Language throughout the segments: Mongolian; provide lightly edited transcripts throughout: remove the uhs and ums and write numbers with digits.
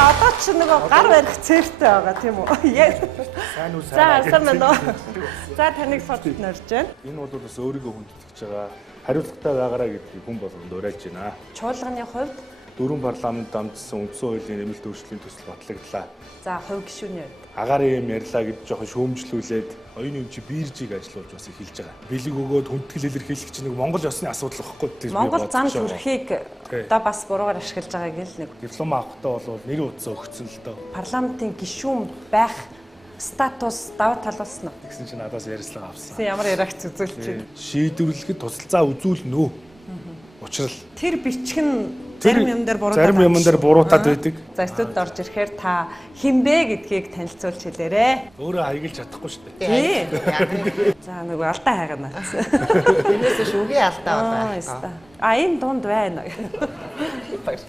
одоо ч нөгөө гар барих цэвэртэй байгаа тийм үү? Сайн уу За сайн байна уу? За таныг судалж норж байна. Энэ бол бас өөрийгөө хүндэтгэж байгаа хариуцлагатай байгаараа гэдгийг хүн болгонд уриалж байна. Чуулганы хувьд 4 парламент дамжсан үндсэн хуулийн нэмэлт өөрчлөлийн төсөл батлагдлаа. за хувь гишүүний хувьд Агаарын юм ярьлаа гэж жоохон шүүмжлүүлээд оюуны өмчи биержийг ажиллуулж бас эхэлж байгаа. Бэлэг өгөөд хүндэтгэл илэрхийлэх чинь нэг Монгол ёсны асуудал байхгүй. Монгол зам төрхийг одоо бас буруугаар ашиглаж байгааг л нэг диплом авахтаа бол нэр утсаа өгсөн л доо. парламентын гишүүн байх статус даваа талуулсан уу? Тэгсэн чинь надаас ярилцлага авсан. Ямар ярагч үзүүлж байна. Шийдвэрлэхэд тусалцаа үзүүлнэ үү? Учрал. Тэр бичгэн зарим юм дээр буруутаад байдаг. За студид орж ирэхээр та хинбэ гэдгийг танилцуулж хэлээрэй. Өөрөө хаягилж чадахгүй шүү дээ. Тий. За нөгөө алдаа хайгана. Тэрнээс шүүгээ алдаа байна. Энэ дунд байна.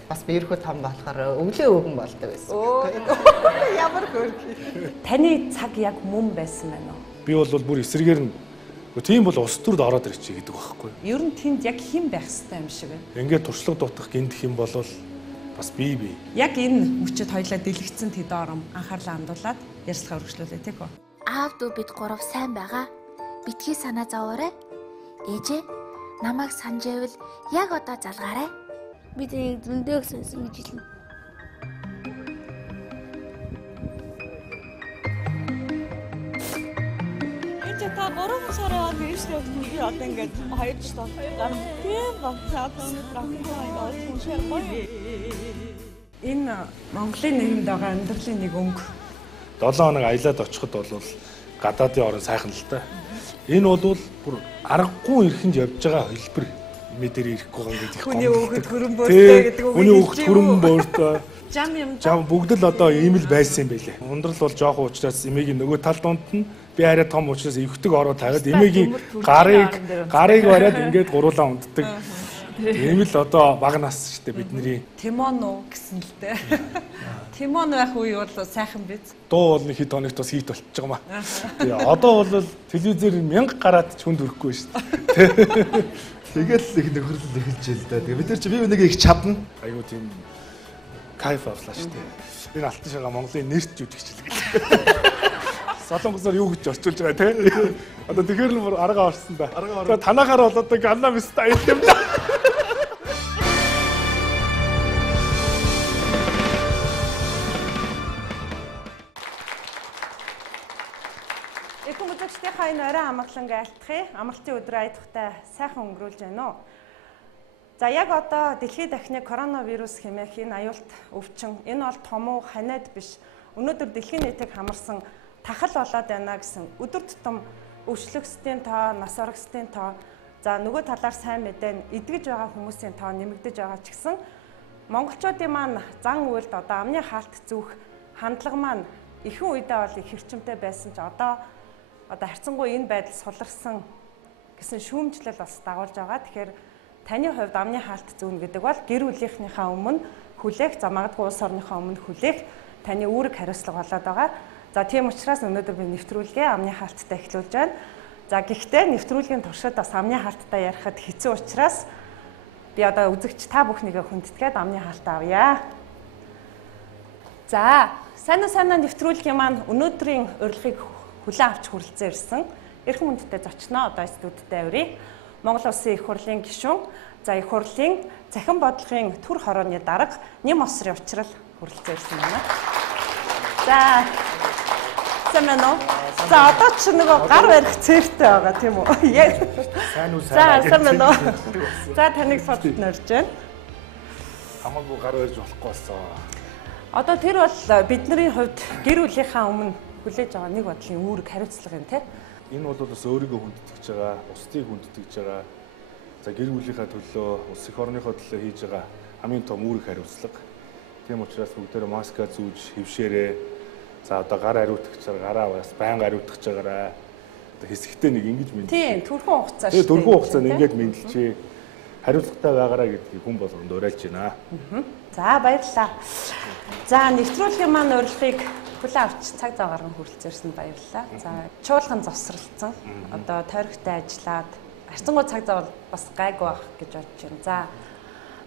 Бас биерхүү там болохоор өглөө өвгөн болдог байсан. Ямар хөрхи. Таны цаг яг мөн байсан байна уу? Би бол бүр эсрэгээр нь тийм бол ус төрд ороод ирчихье гэдэг байхгүй. Ер нь тэнд яг хэн байх хэрэгтэй юм шиг байна. Ингээд туршлага дутах гинтх юм бол бас бие. Яг энэ мөчөд хоёлаа дэлгэцэн тэд ором анхаарлаа хандуулад ярьцлага өргөжлүүлээ тийм үү? Аав дүү бид гурав сайн байгаа. Битгий санаа зовоорой. Ээжээ намайг санаж байвал яг одоо залгаарай. Би тийг зөндөө сонсон гэж хэлнэ. Та 3 сар яваад ирсэн би одоо ингээд 2 жил гар тийм багцаад Энэ Монголын нийгэмд байгаа амьдралын нэг өнгө. 7 хоног аялаад очиход бол гадаадын орн сайхан л та. Энэ бол бүр аргагүй ирэхэнд явж байгаа хэлбэр мэдэр ирэхгүй байгаа гэдэг. Хүний өөхөд хөрөн бөөртэй гэдэг үг. Хүний өөхөд хөрөн бөөртэй. Жам бүгд л одоо ийм л байсан юм байлээ. Ундрал бол жоохон уучраас эмээгийн нөгөө тал донд нь би арай том уучраас эвхдэг ороо тавиад эмээгийн гарыг бариад ингээд гуруулаа унддаг. Ийм л одоо баг нас шүү дээ бидний. Тимон уу гэсэн л дээ. Тимон байх үе бол сайхан биз. Дуу бол хэд хоногт бас хит болчихж байгаа маа. Тэгээ одоо бол телевизээр 1000 гараад ч хүнд өрөхгүй шүү дээ. Тэгэл их нөхөрлөл эхэлж л да. Тэгээ бид нар чи бие бинийгээ их чадна. Айгуу тийм кайф авлаа шүү дээ. Энэ алтан шагаа Монголын нэрт жүжигчлэг. Солонгосоор юу гэж орчуулж байгаа те. Одоо тэгэхээр л арга орсон да. За танахаар бол одоо ганна мистайл юм да. Эхэн үзэгчдийнхээ энэ орой амгалан айлтгая. Амралтын өдрөө айдахтай сайхан өнгөрүүлж байна уу? За яг одоо дэлхийд дахны коронавирус хэмээх энэ аюулт өвчин энэ бол том уу ханиад биш. Өнөөдөр дэлхийн нийтийг хамарсан тахал болоод байна гэсэн өдөр тутам өвчлөгчдийн тоо, нас орогчдын тоо, за нөгөө талаар сайн мэдэн эдгэж байгаа хүмүүсийн тоо нэмэгдэж байгаа ч гэсэн монголчуудын маань зан үйлд одоо амны хаалт зүүх хандлага маань ихэнх үедээ бол их хэрчмтэй байсан ч одоо харьцангуй энэ байдал суларсан гэсэн шүүмжлэл бас дагуулж байгаа. Тэгэхээр таны хувьд амны хаалт зүүн гэдэг бол гэр бүлийнхнийхээ өмнө хүлээх, за магадгүй улс орныхоо өмнө хүлээх таны үүрэг хариуцлага болоод байгаа. За тийм учраас өнөөдөр би нэвтрүүлгээ амны хаалттай эхлүүлж байна. За гэхдээ нэвтрүүлгийн туршид бас амны хаалттай ярихад хэцүү учраас би одоо үзэгч та бүхнийгээ хүндэтгээд амны хаалтаа авъя. За сайн нэвтрүүлгийн маань өнөөдрийн урилгыг хүлээн авч хүрэлцэн ирсэн. Эрхэм хүндтэй зочноо одоо студидтэй авъя. Монгол Улсын их хурлын гишүүн, за их хурлын цахим бодлогын төр хорооны дарга НЯМ-ОСОРЫН УЧРАЛ хүрэлцэн ирсэн байна. За За одоо ч нөгөө гар барих цэвэртэй байгаа тийм үү? Сайн уу сайн байна уу? За таныг судалж норж байна. Хамаагүй гар барьж болохгүй болсон. Одоо тэр бол бидний хувьд гэр бүлийнхаа өмнө хүлээж байгаа нэг бодлын үүрэг хариуцлага юм тийм. Энэ бол бас өөрийгөө хүндэтгэж байгаа, бусдыг хүндэтгэж байгаа. За гэр бүлийнхаа төлөө, улс их орныхоо төлөө хийж байгаа хамгийн том үүрэг хариуцлага. Тийм учраас бүгдээрээ маска зүүж, хөвшөөрэй. За одоо гар ариутгачаар гараа бас байнга ариутгаж байгаарай. Одоо хэсэгтээ нэг ингэж мэдлээ. Тийм, төрхөн хугацаа шүү. Тэгээ төрхөн хугацаанд ингэж мэдлэжээ. Хариуцлагатай байгаарай гэдгийг хүн болгонд уриалж байна. За баярлалаа. За нэвтрүүлгийн маань урилгыг хүлээн авч цаг зав гарган хүрэлцээрсэн баярлалаа. За чуулган завсралцсан. Одоо тойрогтой ажиллаад харьцангуй цаг зав бас гайгүй байх гэж бодож байна. За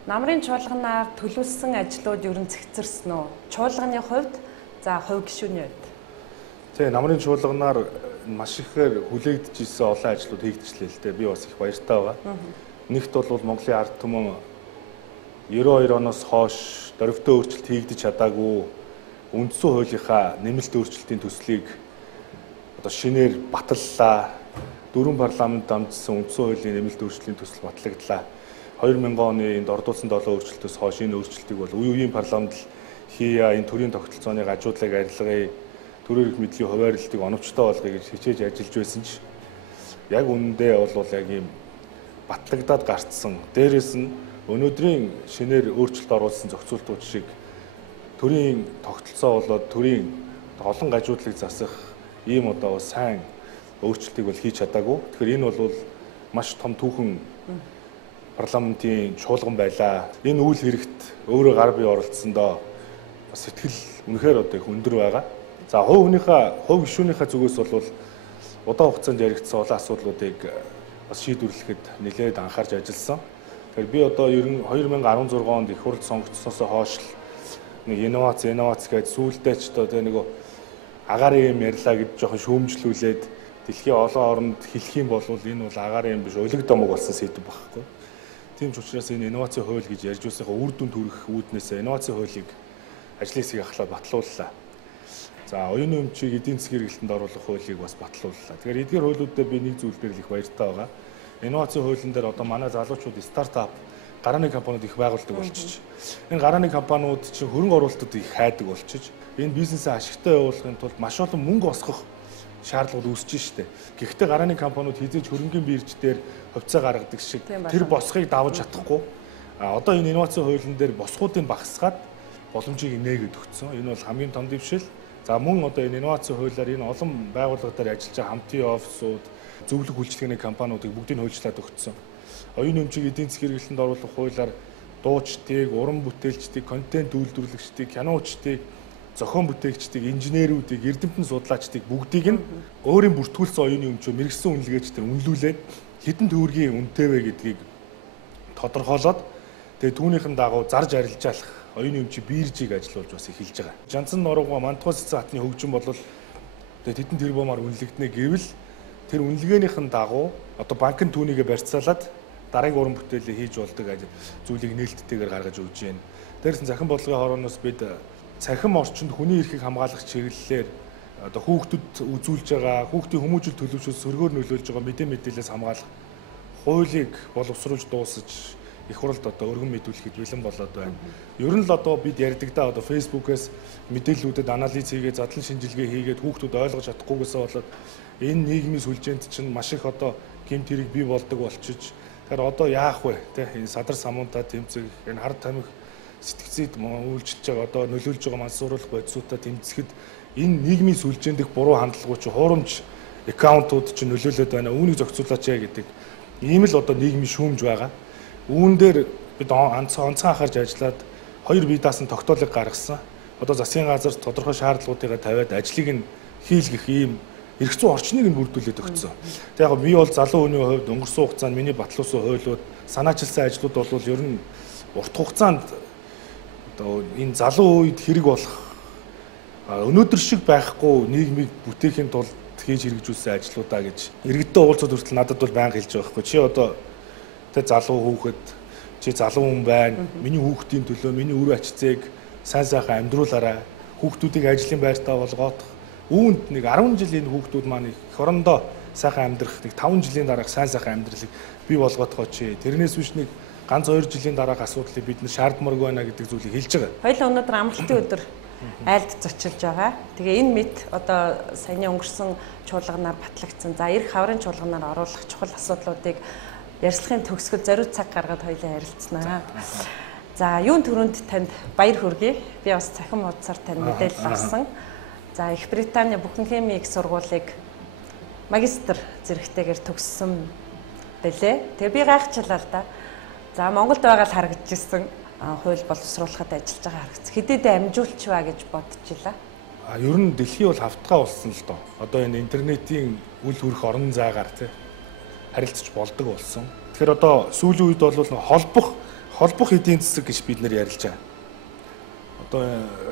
Намрын чуулганаар төлөвлөсөн ажлууд ер нь цэгцэрсэн үү? Чуулганы хувьд, за хувь гишүүний хувьд. Тэгээ намрын чуулганаар маш ихээр хүлээгдэж ирсэн олон ажлууд хийгдчихлээ л дээ. Би бас их баяртай байгаа. Нэгт бол Монголын ард түмэн 92 оноос хойш дөрвтөө өөрчлөлт хийгдэж чадаагүй үндсэн хуулийнхаа нэмэлт өөрчлөлтийн төслийг одоо шинээр баталлаа. 4 парламент дамжсан үндсэн хуулийн нэмэлт өөрчлөлийн төсөл батлагдлаа. 2000 оны энд ордуулсан 7 өөрчлөлтөөс хойш энэ өөрчлөлтийг бол үе үеийн парламент хийя, энэ төрийн тогтолцооны гажуудлыг арилгая, төрийн эрх мэдлийн хуваарлтыг оновчтой болгоё гэж хичээж ажиллаж байсан ч яг үнэндээ бол яг ийм батлагдаад гарцсан. Дээрээс нь өнөөдрийн шинээр өөрчлөлт оруулсан зохицуултууд шиг төрийн тогтолцоо болоод төрийн олон гажуудлыг засах ийм одоо сайн өөрчлөлтийг бол хийж чадаагүй. Тэгэхээр энэ бол маш том түүхэн парламентын чуулган байлаа. Энэ үйл хэрэгт өөрөө гар бие оролцсондоо сэтгэл үнэхээр одоо их өндөр байгаа. За хувь гишүүнийхээ зүгээс бол удаан хугацаанд яригдсан олон асуудлуудыг бас шийдвэрлэхэд нэлээд анхаарч ажилласан. Тэгэхээр би одоо ер нь 2016 онд их хурл сонгогдсноос хойш нэг инновац гэж сүүлдээ ч одоо нэг агаарын юм ярьлаа гэж жоохон шүүмжлүүлээд дэлхийн олон оронд хэлэх юм бол энэ бол агаарын юм биш, өлөг домог болсон сэдв байхгүй. Тийм ч учраас энэ инновацийн хууль гэж ярьж байсныхаа үр дүнд хүрэх үүднээс инновацийн хуулийг ажлын хэсгийг ахлаад батлууллаа. За оюуны өмчийг эдийн засгийн хэрэгэлтэнд оруулах хуулийг бас батлууллаа. Тэгэхээр эдгээр хуулиудад би нэг зүйл дээр л их баяртай байгаа. Инновацийн хуулийн дээр одоо манай залуучууд стартап гарааны компаниуд их байгуулдаг болчих. Энэ гарааны компаниуд чинь хөрөнгө оруулалтад их хайдаг болчих. Энэ бизнесээ ашигтай явуулахын тулд маш олон мөнгө осгох шаардлага үүсэж штэ. Гэхдээ гарааны компаниуд хизээж хөрөнгөний бирж дээр хувьцаа гаргадаг шиг тэр босхыг давж чадахгүй. Одоо энэ инновацийн хуулийн дээр босхуудыг багасгаад боломжийг нээгээд өгсөн. Энэ бол хамгийн том дэвшил. За мөн одоо энэ инновацийн хуулиар энэ олон байгууллагуудаар ажиллаж байгаа хамтын офисууд, зөвлөх үйлчлэгээний компаниудыг бүгдийг хөлжлээд өгсөн. Оюуны өмчийг эдийн засгийн хэрэглэнд оруулах хуулиар дуучдыг, уран бүтээлчдийг, контент үйлдвэрлэгчдийг, киночдыг, зохион бүтээгчдийг, инженерүүдийг, эрдэмтэн судлаачдыг бүгдийг нь өөрийн бүртгүүлсэн оюуны өмчөө мэрэгсэн үнэлгээчдээр үнэлүүлээд хэдэн төгрөгийн үнэтэй вэ гэдгийг тодорхойлоод тэгээ түүнийхэн дагуу зарж арилжаалах оюуны өмчийн биржийг ажилуулж бас эхэлж байгаа. Жанцан норгоо мантуус цэцэн хатны хөгжим болвол тэгээ тэдэн тэрбумаар үнэлэгдэнэ гэвэл тэр үнэлгээнийхэн дагуу одоо банкны түүнийгээ барьцаалаад дараагийн уран бүтээлээ хийж болдог зүйлийг нээлттэйгээр гаргаж өгч байна. Дээрээс нь захин бодлогын хорооноос бид цахим орчинд хүний эрхийг хамгаалах чиглэлээр одоо хүүхдүүд үзүүлж байгаа, хүүхдийн хүмүүжил төлөвшөөс сөргөөр нөлөөлж байгаа мэдээлэлээс хамгаалах хуулийг боловсруулж дуусаж их хурлд одоо өргөн мэдүүлэхэд бэлэн болоод байна. Ер нь л одоо бид ярьдагтаа одоо фэйсбүүкээс мэдээллүүдэд анализ хийгээд задлан шинжилгээ хийгээд хүүхдүүд ойлгож чадахгүйгээсээ болоод энэ нийгмийн сүлжээнд чинь маш их одоо гэмт хэрэг бий болдог болчиж тэгэхээр одоо яах вэ те энэ садар самуунтаа тэмцэх энэ хар тамхи сэтгцэд үйлчилж байгаа одоо нөлөөлж байгаа мансууруулах бодисуудаа тэмцэхэд энэ нийгмийн сүлжээнд их буруу хандлагууд чи хуурамч аккаунтууд чи нөлөөлөд байна. Үүнийг зохицуулаач гэдэг ийм л одоо нийгмийн шүүмж байгаа. Үүн дээр бид онцгой анхаарч ажиллаад хоёр бие даасан тогтоолыг гаргасан. Одоо засгийн газар тодорхой шаардлагуудыг тавиад ажлыг нь хийлгэх ийм эрх зүйн орчныг нь бүрдүүлээд өгсөн. Тэг яг би бол залуу хүний хувьд өнгөрсөн хугацаанд миний батлуулсан хуулиуд, санаачилсан ажлууд бол ер нь урт хугацаанд одоо энэ залуу үед хэрэг болох өнөөдөр шиг байхгүй нийгмийг бүтээхийн тулд хийж хэрэгжүүлсэн ажлуудаа гэж иргэдтэй уулзаад хүртэл надад бол байнга хэлж байгаа байхгүй. Чи одоо тэг залуу хүүхэд чи залуу хүн байна. Миний хүүхдийн төлөө миний үр ачцыг сайн сайхан амьдруулаарай. Хүүхдүүдийг ажлын байртаа болгоох. Үүнд нэг 10 жилийн хүүхдүүд маань их орондоо сайхан амьдрах, нэг 5 жилийн дараах сайн сайхан амьдралыг бий болгоотгоо чи. Тэрнээс биш нэг ганц 2 жилийн дараах асуудлыг бид нэр шаардмарг байна гэдэг зүйлийг хэлж байгаа. Хоёул өнөөдөр амралтын өдөр айлд зочилж байгаа. Тэгээ энэ мэд одоо саяны өнгөрсөн чуулганаар батлагдсан. За эх хаврын чуулганаар оруулах чухал асуудлуудыг ярилцлагын төгсгөл зориуд цаг гаргаад хоёулаа ярилцсанаа. За юун төрөнд танд баяр хүргэе. Би бас цахим хуудасаар тань мэдээлэл авсан. За Их Британий Бүхэнхэмийн их сургуулийг магистр зэрэгтэйгээр төгссөн бэлээ. Тэгээ би гайхчлаа л да. За Монголд байгаа л харагдчихсан хууль боловсруулахад ажиллаж байгаа харагдсан. Хэдийдээ амжуулч ба гэж бодчихлаа. Ер нь дэлхий бол хавтгай болсон л доо. Одоо энэ интернетийн үл хүрэх орон зайгаар тий харилцаж болдог болсон. Тэгэхээр одоо сүүлийн үед бол холбох эдийн засаг гэж бид нэр ярилж байгаа. Одоо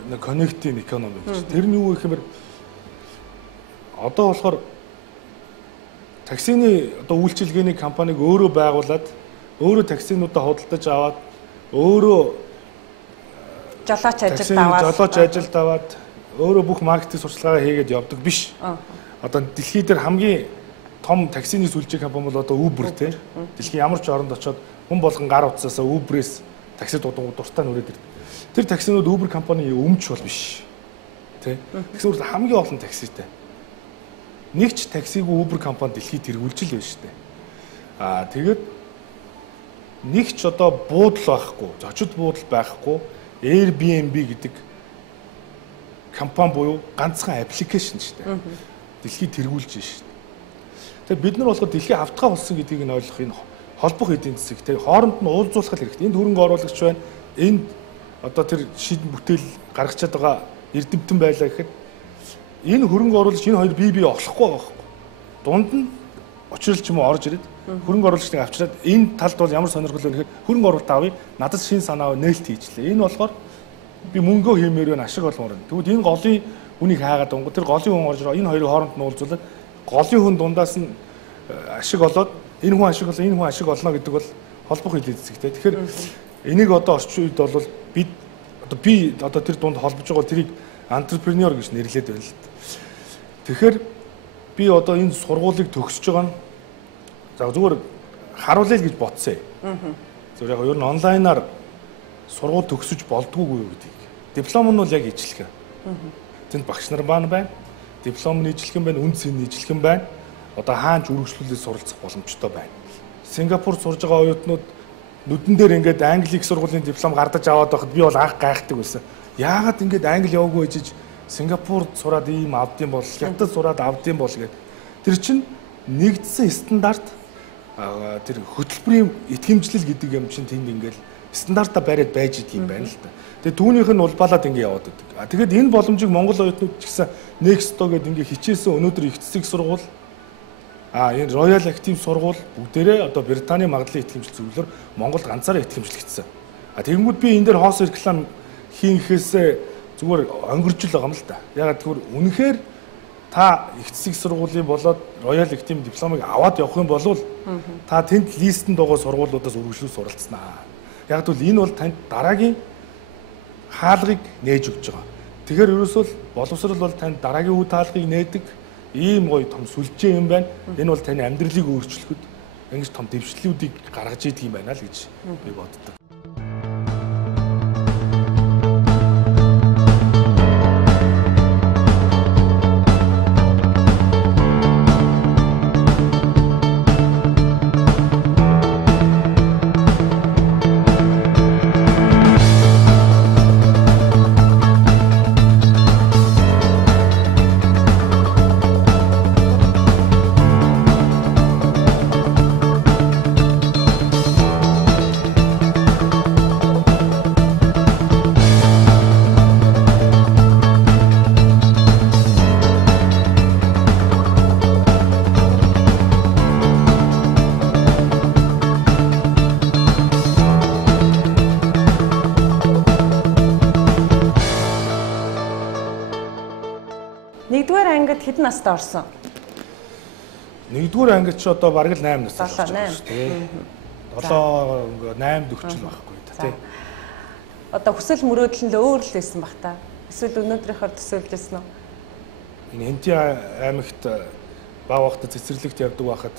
нэг connecting economy гэж. Тэр нь юу гэхээр одоо болохоор таксины одоо үйлчилгээний компаниг өөрөө байгуулад өөрөө таксинуудаа худалдаж аваад өөрөө жолооч ажилд аваад өөрөө бүх маркетинг сурчлагаа хийгээд явдаг биш. Одоо дэлхийд дээр хамгийн том таксины сүлжээ компани бол одоо Uber тийм. Дэлхийн ямар ч оронд очоод хүн болгон гар утсаасаа Uber-ээс такси дуртай нүрээд ирдэг. Тэр таксинууд Uber компани өмч бол биш. Тийм. Таксиуд хамгийн олон такситай. Нэг ч таксиг Uber компани дэлхийд тэргүүлж л байна шүү дээ. Тэгээд нэг ч одоо буудлал байхгүй, зочид буудлал байхгүй, Airbnb гэдэг компани буюу ганцхан аппликейшн шүү дээ. Дэлхийд тэргүүлж байна шүү дээ. Тэгээд бид нар болохоор дэлхийн автгаа болсон гэдгийг нь ойлгох энэ холбох эдийн засаг тэг хооронд нь уулзуулах хэрэгтэй. Энд хөрөнгө оруулагч байна. Энд одоо тэр шийдэн бүтээл гаргачаад байгаа эрдэмтэн байлаа гэхэд энэ хөрөнгө оруулагч энэ хоёр бие оглохгүй байгаа байхгүй. Дунд нь учрал ч юм уу орж ирээд хөрөнгө оруулагчдыг авчираад энэ талд бол ямар сонирхол вэ гэхээр хөрөнгө оруулалт авъя. Надад шин санаа нээлт хийжлээ. Энэ болохоор би мөнгөө хиймээр байна ашиг олгомоор. Тэгвэл энэ голын үнийг хаагаад онгоо тэр голын хүн орж ирээ энэ хоёрын хооронд нь уулзуулаад голын хүн дундаас нь ашиг олоод энэ хүн ашиг олоо энэ хүн ашиг олно гэдэг бол холбох эдийн засагтэй. Тэгэхээр энийг одоо орчин үед бол би одоо тэр дунд холбож байгаа тэрийг entrepreneur гэж нэрлээд байна л. Тэгэхээр би одоо энэ сургуулийг төгсөж байгаа нь за зүгээр харуулъя гэж бодсон. Зүгээр яг ер нь онлайнаар сургууль төгсөж болдгоогүй юу гэдгийг. Диплом нь бол яг ижлэх. Тэнд багш нар байна. Диплом нь ижлэх юм байна, үн цэн нь ижлэх юм байна. Одоо хаанч үргэлжлүүлээд суралцах боломжтой байна. Сингапурт сурж байгаа оюутнууд нүдэн дээр ингээд англи их сургуулийн диплом гардаж аваад байхад би бол анх гайхдаг байсан. Яагаад ингээд англи яваагүй гэж Сингапурт сураад ийм авдсан бол, Хятад сураад авдсан бол гэдэг. Тэр чинь нэгдсэн стандарт тэр хөтөлбөрийн итгэмжлэл гэдэг юм чинь тэнд ингээд стандартаа бариад байж идэг юм байна л да. Тэгээ түүнийх нь улбаалаад ингээд яваад байдаг. Тэгээд энэ боломжийг Монгол оюутнууд ч гэсэн Nexto гэдэг ингээд хичээсэн өнөөдөр их цэцэг сургууль энэ Royal Active сургууль бүгдээрээ одоо Британий магадлалын итгэмжлэл зөвлөлөөр Монголд ганцаараа итгэмжлэгдсэн. Тэгэнгүүт би энэ дээр хоос реклам хийхээсээ зүгээр өнгөржил байгаа юм л да. Ягаад гэвэл үнэхээр та их цэцэг сургуулийн болоод Royal Active дипломыг аваад явах юм бол та тэнд листэнд байгаа сургуулиудаас үргэлжлүүлж суралцснаа. Яг гэвэл энэ бол танд дараагийн хаалгыг нээж өгч байгаа. Тэгэхээр ерөөсөө боловсрол бол танд дараагийн үе таалгыг нээдэг ийм гоё том сүлжээ юм байна. Энэ бол таны амьдралыг өөрчлөхөд ингэж том дэвшлүүдийг гаргаж идэг юм байна л гэж би боддог. Нэгдүгээр ангид хэдэн настай орсон? Нэгдүгээр ангид ч одоо бараг л 8 настай орсон шүү дээ. 7 8 4 байхгүй тий. Одоо хүсэл мөрөөдөл нь өөр л байсан бах та. Эсвэл өнөөдрийнхөө төсөөлжсэн үү? Энэ Хэнти аймагт баа вахта цэцэрлэгт явдаг байхад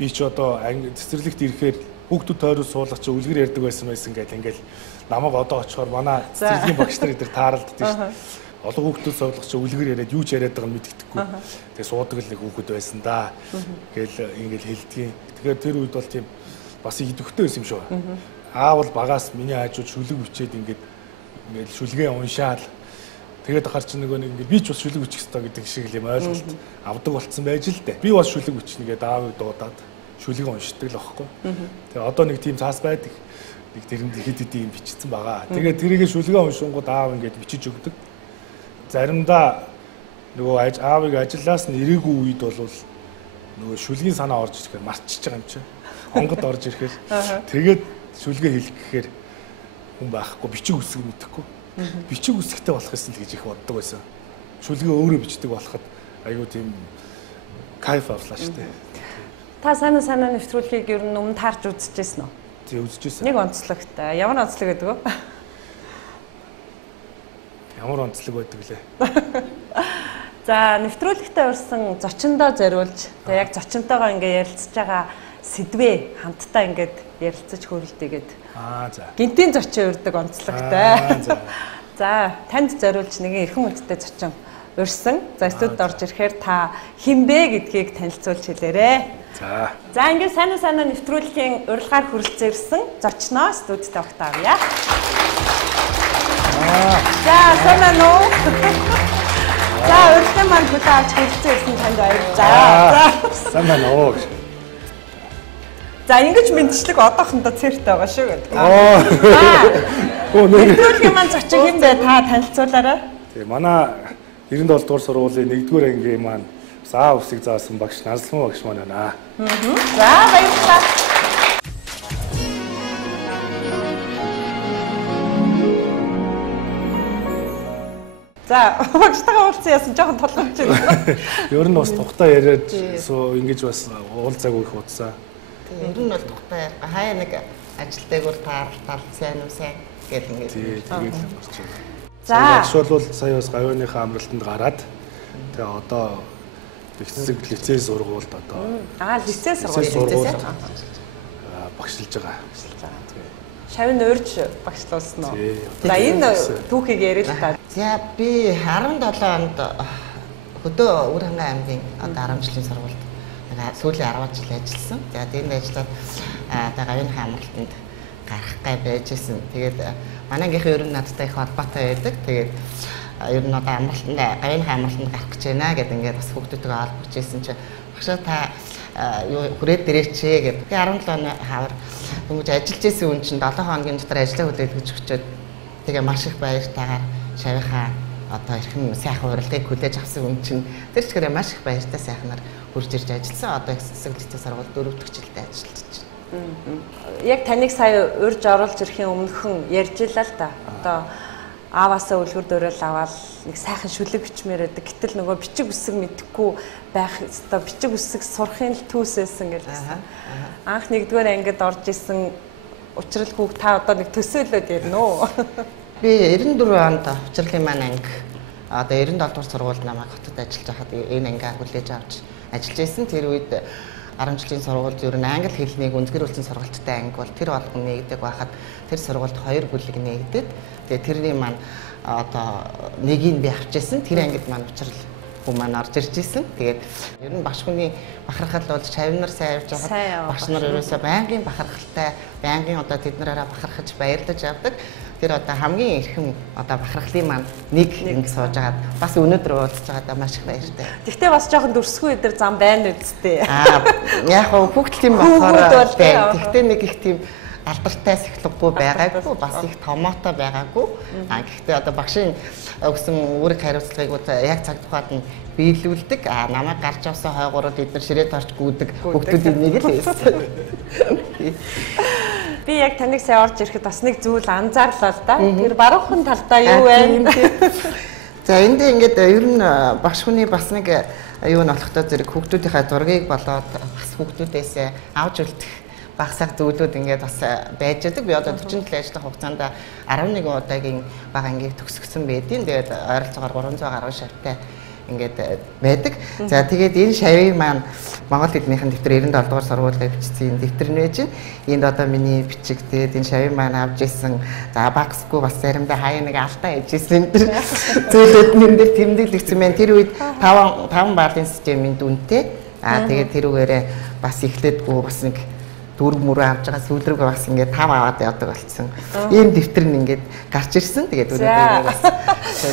би ч одоо цэцэрлэгт ирэхээр хүүхдүүд тойроо суулгах чи үлгэр ярьдаг байсан гэл ингээл намайг одоо очихоор манай цэцэрлэгийн багш нар идэр тааралддаг шүү дээ. Олон хүүхдүүд суулгах чи үлгэр яриад юу ч яриад байгааг нь мэддэхгүй. Тэгээ суудаг л нэг хүүхэд байсан да. Гэл ингээл хэлдгийг. Тэгэхээр тэр үед бол тийм бас идэвхтэй байсан юм шүү. Аавал багаас миний хажууд шүлэг бичээд ингээл шүлгээ уншаал. Тэгээд ахаар чи нөгөө нэг би ч бас шүлэг бичих хэрэгтэй гэдэг шиг юм ойлголт авдаг болцсон байж л дээ. Би бас шүлэг бичнэгээд аавыг дуудаад шүлгээ уншдаг л аахгүй. Тэгээ одоо нэг тийм цаас байдаг. Нэг тэрэнд хэд хэдийн юм бичсэн байгаа. Тэгээд тэрийгэ шүлгээ уншингууд аав ингээд бичиж өгдөг. Заримдаа нөгөө аавыг ажиллаас нь ирээгүй үед бол нөгөө шүлгийн санаа орж ирэхээр марчиж байгаа юм чи. онгод орж ирэхээр тэгээд шүлгээ хэлэх гэхээр хүн байхгүй бичиг үсэг мэдэхгүй. Бичиг үсэгтэй болох гэсэн л гэж их боддог байсан. Шүлгээ өөрөө бичдэг болоход айгүй тийм кайф авлаа шүү дээ. Та санаа нэвтрүүлгийг ер нь өмнө таарч үзчихсэн үү? Тий үзчихсэн. Нэг онцлогтой. Ямар онцлог гэдэг вэ? Ямар онцлог байдаг лээ. За нэвтрүүлэгтээ урьсан зочиндоо зориулж тэгээ яг зочинтойгоо ингээ ярилцж байгаа сэдвээ хамтдаа ингээд ярилцаж хөрөлдөгээд. За. Гинтийн зочин урьдаг онцлогтой. За танд зориулж нэгэн эрхэм хүндтэй зочин урьсан. За студид орж ирэхээр та хинбэ гэдгийг танилцуулж хэлээрэй. За. За ингээд санаа нэвтрүүлгийн урилгаар хүрэлцэн ирсэн зочноо студид тавьтаавъя. За санаа нөө. За урилгын маань хөдөө авч хүрэлцэн ирсэн танд баярлалаа. За санаа нөө. За ингэж мэдчлэг одоохондоо цэрт байгаа шүү гэдэг. Нэвтрүүлгийн маань зочин хин бэ та танилцуулаарай. Тэгээ манай 97 дугаар сургуулийн 1-р ангийн маань А үсэг заасан багш Нарслан багш маань байна. За баярлалаа. За багштайгаа уулзсан яасан жоохон толгойч байна. Ер нь бас тухтаа яриад ингэж бас уулзаагүй их удаа. Ер нь бол тухтай хаяа нэг ажил дээгүүр таарал сайн уу сайн гэдэг ингээд. Тэгээд орчих. За. Багш бол сая бас гавьяаныхаа амралтанд гараад тэгээ одоо ихсэг лицей сургуульд одоо лицей сургууль багшилж байгаа. Шавны урьж багшлуулсан уу? За энэ түүхийг ярил та. За би 17 онд хөдөө Өвөрхангай аймгийн одоо 10 жилийн сургуульд сүүлийн 10 жил ажилласан. За тэнд ажиллаад гавьяаныхаа амралтанд гарах гай байжсэн. Тэгээд манай ангийнхаа ер нь надтай их холбоотой байдаг. Тэгээд ер нь одоо амралтанд гавьяаныхаа амралтанд гарах гэж байна гэдэг ингээд бас хүүхдүүдтэйгээ олбогч ийсэн чинь багшаа та хүрээд дээрээчээ гэдэг. Тэгээд 17 оны хавар дөнгөж ажиллаж исэн хүн чинь 7 хоногийн дотор ажлаа хөдөлгөж өчөөд тэгээ маш их баяртайгаар шавийнхаа одоо эрхэм сайхан урилгыг хүлээж авсан хүн чинь тэр чигээр маш их баяртай сайхнаар хурж ирж ажилласан. Одоо хэсэг лицей сургууль 4 дахь жилдээ ажиллаж байна. Яг таныг сая урьж оруулж ирэхийн өмнөхөн ярьж илаа л да. Одоо ааваасаа үлгэр дөрөөл аваад нэг сайхан шүлэг бичмээр байдаг. Гэтэл нөгөө бичиг үсэг мэдэхгүй байх одоо бичиг үсэг сурахын л түүсээсэн гэж байсан. Анх 1-р ангид орж исэн учрал хүүхд та одоо нэг төсөөлөд ярина уу? Би 94 онд учралын маань анги одоо 97 дугаар сургуульд намайг хотод ажиллаж байхад энэ ангиа хүлээж авч ажиллаж байсан. Тэр үед 10 жилийн сургуульд ер нь англи хэлнийг үндэсгэрүүлсэн сургалттай анги бол тэр болгон нэгдэг байхад тэр сургуульд 2 бүлэг нэгдээд тэгээ тэрний маань одоо нэгийг би авчихсан. Тэр ангид маань учрал хүн маань орж ирж исэн. Тэгээд ер нь багш хүний бахархал бол шавнар сайн явж байхад багш нар ерөөсөө байнгын бахархалтай, байнгын одоо тэд нараараа бахархаж баярлаж явдаг. Тэр одоо хамгийн эрхэм одоо бахархлын маань нэг ингэ сууж агаад бас өнөөдөр уулзж байгаадаа маш их баяртай. Гэхдээ бас жоохон дөрсгүй өдөр зам байна үсттэй. Яг хүүхдэл юм болохоор гэхдээ нэг их тийм алдартай сахилгагүй байгаагүй бас их томоотой байгаагүй. Гэхдээ одоо багшийн өгсөн үүрэг хариуцлагыг яг цаг тухайд нь биелүүлдэг. Намайг гарч авсан хойгоороо бид нар ширээ торч гүйдэг хүүхдүүдийн нэг л байсан. Би яг таныг сая орж ирэхэд бас нэг зүйл анзаарлаа л да. Тэр баруухан талдаа юу байна? За энд ингээд ер нь багш хүний бас нэг юу нь болохтой зэрэг хүүхдүүдийнхээ зургийг болоод бас хүүхдүүдээс авч үлдэх багсаг зүйлүүд ингээд бас байж байгаа. Би одоо 40 жил ажиллах хугацаанд 11 удаагийн бага ангийг төгсгсөн байдیں۔ Тэгээд ойролцоогоор 300 гаруй шавтай ингээд байдаг. За тэгээд энэ шавийг маань Монгол эднийхэн дэвтэр 97 дугаар сургуулиар бичсэн дэвтэр нь байж байна. Энд одоо миний бичиг тэгээд энэ шавийг маань авч ирсэн. За багсгүй бас заримдаа хаяа нэг алдаа хийжсэн энэ зүйлүүд нэр дээр тэмдэглэгдсэн байна. Тэр үед 5 баалын системийн дүнтэй. Тэгээд тэрүүгээрээ бас эхлэдэггүй бас нэг дөрөв мөрөө авч байгаа сүүл рүүгээ бас ингээд 5 аваад явдаг болсон. Ийм дэвтэр нь ингээд гарч ирсэн. Тэгээд өнөөдөр бас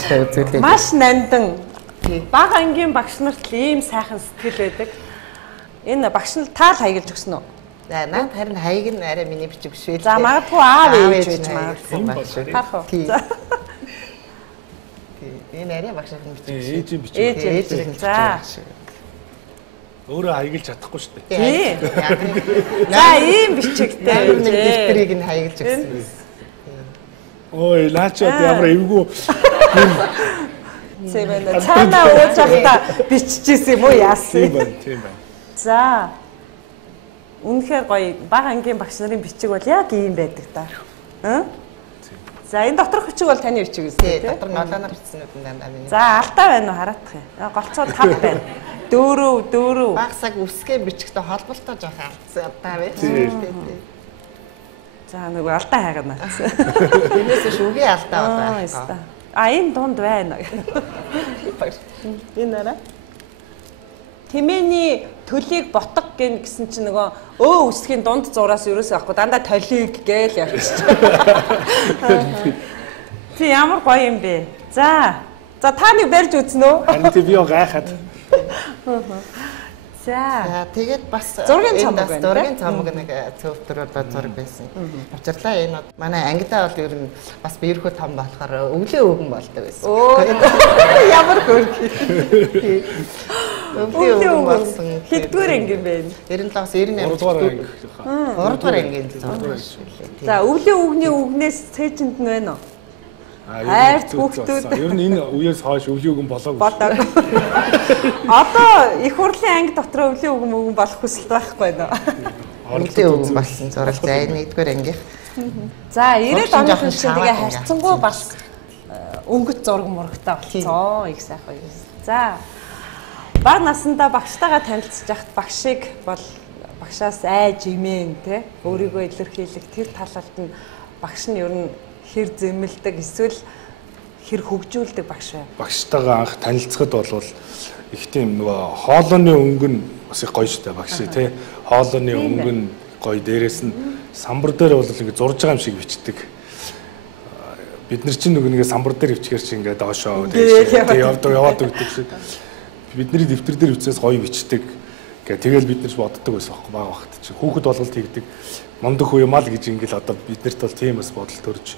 үзүүлээ. Маш нандин. Бага ангийн багш нарт ийм сайхан сэтгэл байдаг. Энэ багш нь таал хаягилж өгсөн үү? За наад харин хаяг нь арай миний бичиг биш үү? За магадгүй аав ээж байж магадгүй. Харах уу? Энэ арай багш нь бичиг. Ээж нь бичиг. За. За. 97 дугаар сургуульд 97 оны 11 сарын 27-нд Өөрөө хаяглаж чадахгүй шүү дээ. Тийм. За ийм бичигтэй. Дэвтрийг нь хаяглаж өгсөн юм. Ой, лаачаад ямар эвгүй. Цэвэн цаанаа ууж авта биччихсэн юм уу яасан? Тийм байна. За. Үнэхээр гоё бага ангийн багш нарын бичиг бол яг ийм байдаг та. За энэ доторх бичиг бол таны бичиг үстэй тийм. Дотор ноолооноор бичсэнүүд нь дандаа миний. За алдаа байна уу хараадах юм. Голцоо 5 байна. 4. Багсаг үсгээ бичгтэй холболтоо жоох алдсан удаа байж. За нөгөө алдаа хайгана. Энэс шүгээ алдаа удаа. Энэ дунд байна. Энэ нэрэ. Тэмээний төлийг ботго гэн гэсэн чинь нөгөө үсгийн дунд зураас ерөөсөө авахгүй дандаа толиг гээл явчихж. Тий ямар гоё юм бэ. За та нэг барьж үзнэ үү? Харин би гайхаад. За тэгээд бас зургийн цомог байна. Зургийн цомог нэг цөвтөр одоо зураг байсан. Учирлаа энэ манай ангидаа бол ер нь бас биерхүү том болохоор өвлөө өгөн болдог байсан. Ямар хөрхи. Өвлөө өгөн болсон. Хэдгээр анги юм бэ? 97-98 3 дугаар ангийн зураг. За өвлөө өгний өгнээс цээжинд нь байна уу? Хайрт хүүхдүүд. Ер нь энэ үеэс хойш өвлөө өгөн болоогүй. Одоо их хурлын анги дотор өвлөө өгөн болох хүсэлт байхгүй нөө. Өвлөө өгөн болсон зураг. За энэ 1-р ангийнх. За 90-ад оны хүн тэгээ харьцангуй бас өнгөт зураг мурагтай болсон. Их сайхан юм. За баг насандаа багштайгаа танилцж яхад багшийг бол багшаас айж имэн те өөрийгөө илэрхийлэх тэр талалт нь багш нь ер нь хэр зэмэлдэг эсвэл хэр хөгжүүлдэг багш бай. Багштайгаа анх танилцахад бол их тийм нөгөө хоолойны өнгө нь бас их гоё шүү дээ багш тий. Хоолойны өнгө нь гоё, дээрээс нь самбар дээр бол ингэ зурж байгаа юм шиг бичдэг. Бид нар чинь нөгөө нэг самбар дээр өвчгэр чи ингээд доошоо яваад өгдөг шиг. Бидний дэвтэр дээр үцээс гоё бичдэг. Тэгэл бид нар боддог байсан байхгүй бага багт чи. Хүүхэд болголт хийгдэг. Мундаг хүү юм аа л гэж ингээл одоо биднэрт бол тийм бас бодол төрж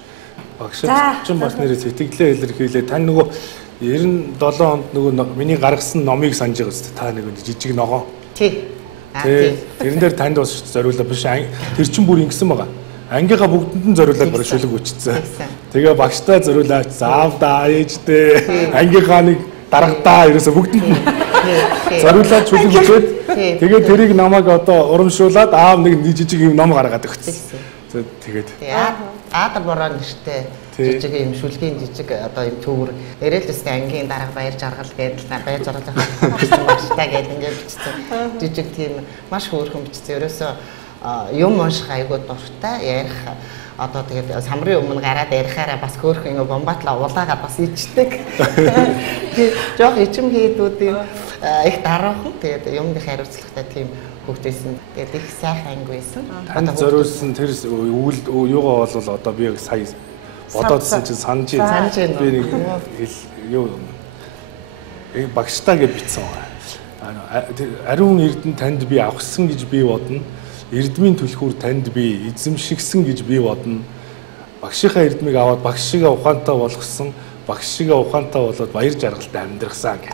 багш чинь бас нэрээ сэтгэлээ илэрхийлээ. Тань нөгөө 97 онд нөгөө миний гаргасан номыг санаж байгаа үст. Та нэг жижиг ногоо. Тий. Тэрэн дээр танд бас зориулаа биш. Тэр чин бүр ингэсэн байгаа. Ангийнхаа бүгдэнд нь зориулаад бараг шүлэг өчсөн. Тэгээ багштай зориулаач. Заав да ээжтэй. Ангийнхаа нэг дарагдаа ерөөсө бүгдэнд нь зориулаад шүлэг өчөөд тэгээд тэрийг намайг одоо урамшуулад аав нэг жижиг юм ном гаргаад өгсөн. Тэгээд Аадар бороо нэртэй жижиг юм шүлгийн жижиг одоо юм төвөр нэрэлтэстэй ангийн дарга баяр жаргал гэдэг баяр жаргалын багштай гэдэг ингээд бичсэн. Жижиг тийм маш хөөрхөн бичсэн. Ерөөсөө юм унших айгуу дуртай ярих одоо тэгээд самрын өмнө гараад ярихаараа бас хөөрхөн юм бомбатлаа улаагаад бас ичдэг. Тэгээд жоох ичим хийдүүд их дараахан тэгээд юмны хариуцлагатай тийм хөгжсөн. Тэгээд их сайхан анги байсан. Танд зориулсан тэр юугаа бол одоо би яг сая бодоодсэн чинь санаж би нэг юу багштай гэж бичсэн байгаа. Ариун эрдэнэ танд би авахсан гэж би бодно. Эрдмийн түлхүүр танд би эзэмшигсэн гэж би бодно. Багшийнхаа эрдмийг аваад багшигаа ухаантай болгосон. Багшигаа ухаантай болоод баяр жаргалтай амьдрахсан гэж.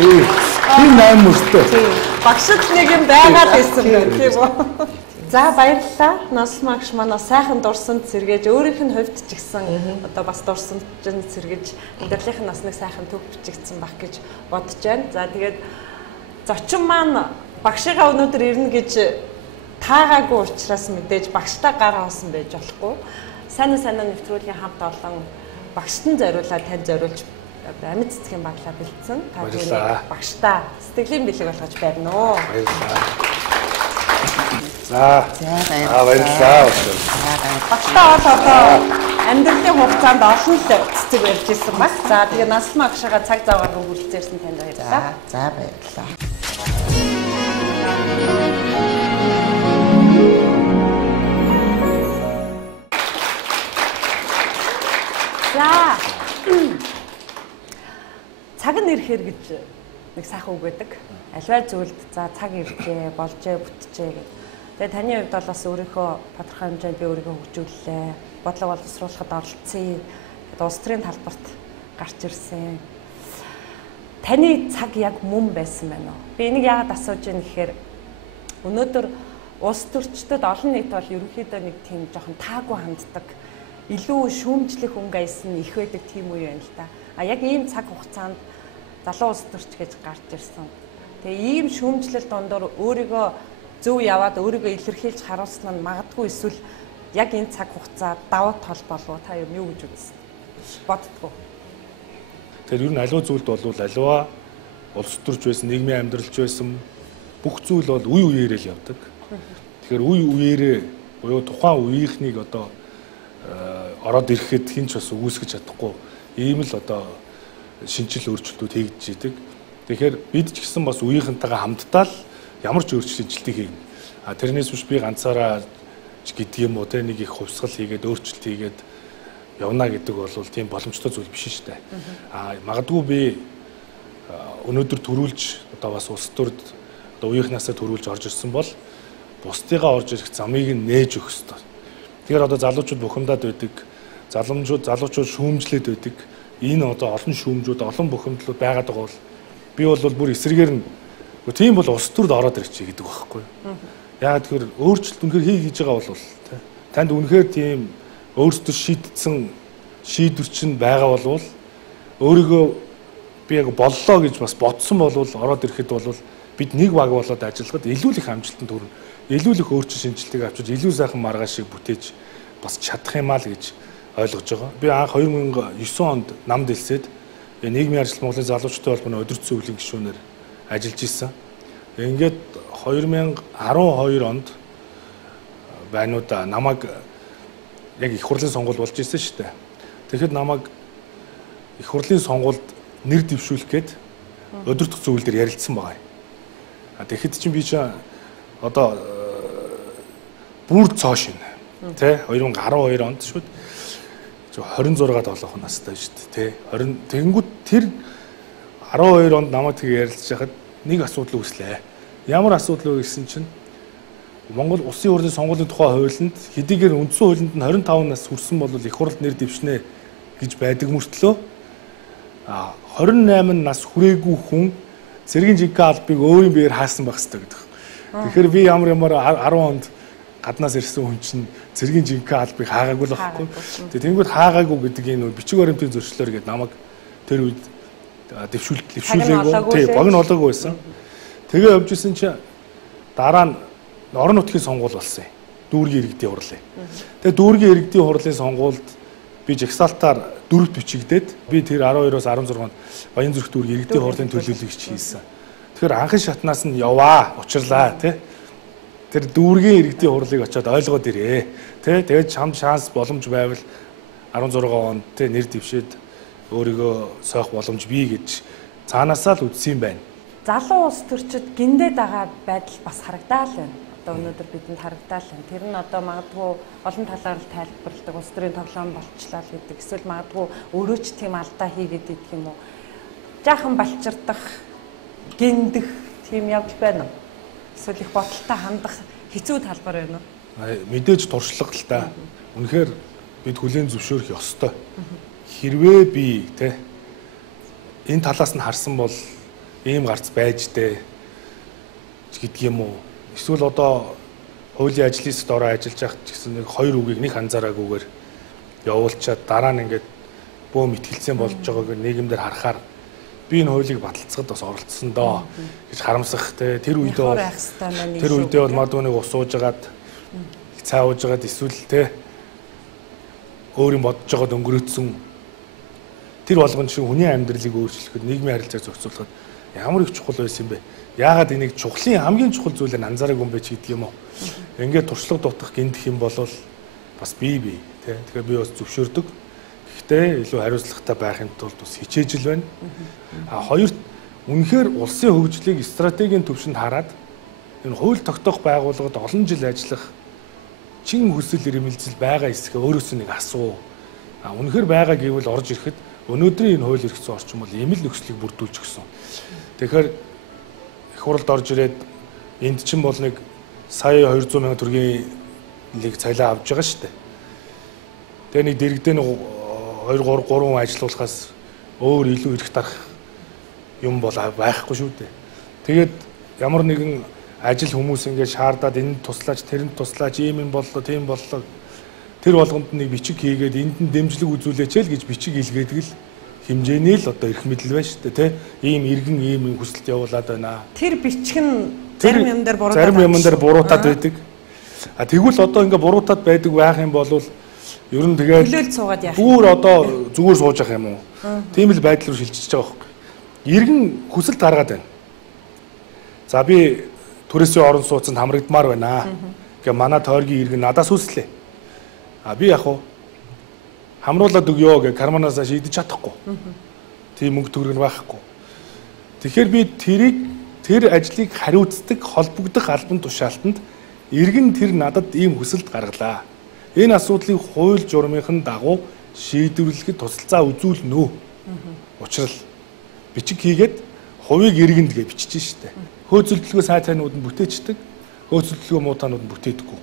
Тийм 8 мөртөө. Багшд нэг юм байгаад байсан байх тийм үү? За баярлалаа. Нослмагш манай сайхан дурсамж сэргээж өөрийнх нь хувьд ч гэсэн одоо бас дурсамж сэргэж амьдралынх нь бас нэг сайхан төв бичигдсэн байх гэж бодож байна. За тэгээд зочин маань багшигаа өнөөдөр ирнэ гэж таагаагүй учраас мэдээж багштай гар хоосон байж болохгүй. Сайн нэвтрүүлгийн хамт олон багшд нь зориулаад тань зориулж амьд цэцгийн баглаа бэлдсэн. Та бүхэн багштай сэтгэлийн бэлэг болгож байна уу? Баярлалаа. За баярлалаа. Багштай одоо амьдралын хугацаанд олон л цэцэг барьж ирсэн баг. За тэгээ наслмаа агшаага цаг зав гарган хүрэлцээрсэн танд баярлалаа. За баярлалаа. За цаг нь ирэхээр гэж нэг сайхан үг байдаг. Альваа зүйлд за цаг ирлээ, болжээ, бүтжээ гэдэг. Тэгээ таны хувьд бол бас өөрийнхөө тодорхой хэмжээнд би өөрийгөө хөгжүүллээ. Бодлого боловсруулахад оролцсон. Улс төрийн талбарт гарч ирсэн. таны цаг яг мөн байсан байна уу? Би энийг яагаад асууж байна гэхээр өнөөдөр улс төрчдөд олон нийт бол ерөнхийдөө нэг тийм жоохон таагүй ханддаг, илүү шүүмжлэх өнгө аясан их байдаг тийм үе байна л та. А яг ийм цаг хугацаанд залуу улс төрч гэж гарч ирсэн. Тэгээ ийм шүүмжлэл дондор өөрийгөө зөв яваад өөрийгөө илэрхийлж харуулсан нь магадгүй эсвэл яг энэ цаг хугацаа давуу тал болов та юу гэж үзсэн? Боддгоо. Тэгэхээр ер нь аливаа зүйлд бол аливаа улс төрч байсан, нийгмийн амьдралч байсан бүх зүйл бол үе үеэрээ л явдаг. Тэгэхээр үе үеэрээ буюу тухайн үеийнхнийг одоо ороод ирэхэд хин ч бас үүсгэж чадахгүй ийм л одоо шинжил өөрчлөлтүүд хийгдэж идэг. Тэгэхээр бид ч гэсэн бас үеийнхэнтэйгээ хамтдаа л ямар ч өөрчлөлтийг хийнэ. А тэрнээс биш би ганцаараа гэдэг юм уу те нэг их хувьсгал хийгээд өөрчлөлт хийгээд явна гэдэг бол тийм боломжтой зүйл биш шүү дээ. А магадгүй би өнөөдөр төрүүлж одоо бас улс төрд одоо үеийнхнаасаа төрүүлж орж ирсэн бол бусдыгаа орж ирэх замыг нь нээж өгөх ёстой. Тэгэхээр одоо залуучууд бухимдаад байдаг, залуучууд шүүмжлээд байдаг. Энэ одоо олон шүүмжүүд, олон бухимдлууд байгаад байгаа бол би бол бүр эсрэгээр нь тийм бол улс төрд ороод ирчихье гэдэг байхгүй юу. Яагаад тэгэхээр өөрчлөлт үнэхээр хийж байгаа бол танд үнэхээр тийм өөрсдөө шийдсэн шийдвэр чинь байгаа болвол өөрийгөө би яг боллоо гэж бас бодсон болвол ороод ирэхэд бол бид нэг баг болоод ажиллахад илүү их амжилтанд хүрнэ. Илүү их өөрчлөлт шинжилгээг авчиж илүү сайхан маргаашийг бүтээж бас чадах юмаа л гэж ойлгож байгаа. Би анх 2009 онд намд хэлсээд нийгмийн арчил Монголын залуучуудын холбооны өдөр цэвэрлэлийн гишүүнээр ажиллаж исэн. Ингээд 2012 онд байнуудаа намайг яг их хурлын сонгуул болж исэн шүү дээ. Тэгэхэд намайг их хурлын сонгуульд нэр дэвшүүлэх гээд өдөр цэвэрлэл дээр ярилцсан байгаа. Тэгэхэд чинь би чинь одоо бүр Зочин тий 2012 онд шүү дээ. 26-аад болох настай шүү дээ тий. 20 тэгэнгүүт тэр 12 онд намайг тэгээ ярилцж байхад нэг асуудал үүслээ. Ямар асуудал вэ гэсэн чинь Монгол Улсын хурлын сонгуулийн тухай хуулинд хэдийгээр үндсэн хуулинд нь 25 нас хүрсэн бол их хурлд нэр дэвшнэ гэж байдаг мөртлөө 28 нас хүрээгүй хүн цэргийн жинхэнэ албыг өөрийн биеэр хаасан байх хэрэгтэй гэдэг. Тэгэхээр би ямар 10 онд гаднаас ирсэн хүн чинь цэргийн жинхэнэ албыг хаагаагүй л байхгүй. Тэгээ тэнгууд хаагаагүй гэдэг энэ бичиг баримтын зөрчлөөр гээд намайг тэр үед дэвшүүлээгүй. Тий, богино олоогүй байсан. Тэгээ явж исэн чинь дараа нь орон нутгийн сонгуул болсон. Дүүргийн иргэдийн хурлын. Тэгээ дүүргийн иргэдийн хурлын сонгуульд би жагсаалтаар 4 бичигдээд би тэр 12-оос 16 онд Баянзүрх дүүргийн иргэдийн хурлын төлөөлөгч хийсэн. Тэгэхээр анхан шатнаас нь яваа, учрлаа тий. Тэр дүүргийн иргэдийн хурлыг очиод ойлгоод ирээ. Тий. Тэгээд чамд шанс боломж байвал 16 онд тий нэр дэвшээд өөрийгөө сойх боломж бий гэж цаанаасаа л үзсэн юм байна. Залуу улс төрчид гиндээд байгаа байдал бас харагдаа л байна. Одоо өнөөдөр бидэнд харагдаа л байна. Тэр нь одоо магадгүй олон талаар л тайлбарладаг улс төрийн тоглоом болчлаа л гэдэг. Эсвэл магадгүй өөрөө ч тийм алдаа хийгээд идэх юм уу? Жаахан балчирдах, гиндэх тийм явдал байна уу? Эсвэл их бодолтой хандах хэцүү талбар байна уу? Мэдээж туршлага л та. Үнэхээр бид хүлээн зөвшөөрөх ёстой. Хэрвээ би те энэ талаас нь харсан бол ийм гарц байж дээ гэдэг юм уу? Эсвэл одоо хуулийн ажлын хэсэгт ороо ажиллаж байхад ч гэсэн нэг 2 үгийг нэг анзаараагүйгээр явуулчаад дараа нь ингээд бөөм итгэлцэн болж байгааг нийгэмдэр харахаар би энэ хуулийг баталцахад бас оролцсон доо гэж харамсах те тэр үедээ бол мадуу нэг ус уужгаад цаа уужгаад эсвэл те өөрийн бодож байгаад өнгөрөөцсөн тэр болгон шиг хүний амьдралыг өөрчлөхөд нийгмийн харилцааг зохицуулахад ямар их чухал байсан юм бэ? Яагаад энийг чухлын хамгийн чухал зүйлээр анзаараагүй юм бэ ч гэдэг юм уу? Ингээд туршлага дутах гинтэх юм бол бас бие тий. Тэгэхээр би бас зөвшөөрдөг. Гэхдээ илүү хариуцлагатай байхын тулд бас хичээж л байна. Хоёрт үнэхээр улсын хөгжлийг стратегийн төвшөнд хараад энэ хууль тогтоох байгууллагад олон жил ажиллах чин хүсэл эрмэлзэл байгаа эсэхээ өөрөөсөө нэг асуу. Үнэхээр байгаа гэвэл орж ирэхэд өнөөдрийн энэ хууль эрхцэн орчин бол ийм л нөхцөлийг бүрдүүлж өгсөн. Тэгэхээр их хурлд орж ирээд энд чинь бол нэг сая 200 мянган төгрөгийн лиг цалиа авч байгаа шүү дээ. Тэгээ нэг дэрэгдээ нэг 2 3 хүн ажиллуулахаас өөр илүү эрх дарах юм бол байхгүй шүү дээ. Тэгээд ямар нэгэн ажил хүмүүс ингээд шаардаад энд туслаач, тэрэнд туслаач, ийм боллоо, тийм боллоо. Тэр болгонд нэг бичиг хийгээд энд нь дэмжлэг үзүүлээч л гэж бичиг илгээдэг л хэмжээний л одоо эрх мэдэл байна шүү дээ, тий. Ийм иргэн ийм хүсэлт явуулаад байна. Тэр бичиг нь зарим юм дээр буруутаад байдаг. А тэгвэл одоо ингээд буруутаад байдаг байх юм бол ер нь тэгээд төлөөлж суугаад яах. Бүр одоо зүгээр сууж явах юм уу? Тийм л байдал руу шилжиж байгаа байхгүй. Иргэн хүсэлт гаргаад байна. За би түрээсээ орон сууцанд хамрагдмаар байна. Гэ манай тойргийн иргэн надаас хүслээ. А би яг уу хамруулаад өгөө гэ карманаас шийдэж чадахгүй. Тийм мөнгө төгрөг байхгүй. Тэгэхээр би тэр ажлыг хариуцдаг, холбогдох албан тушаалтанд иргэн тэр надад ийм хүсэлт гаргалаа. Энэ асуудлыг хууль журмынхын дагуу шийдвэрлэхэд тусалцаа үзүүлнэ. Учрал бичиг хийгээд хувийг иргэнд гэж бичиж штэ. Хөөцөлдөлгөө сайтанууд нь бүтээчдэг, хөөцөлдөлгөө муутаанууд нь бүтээдэггүй.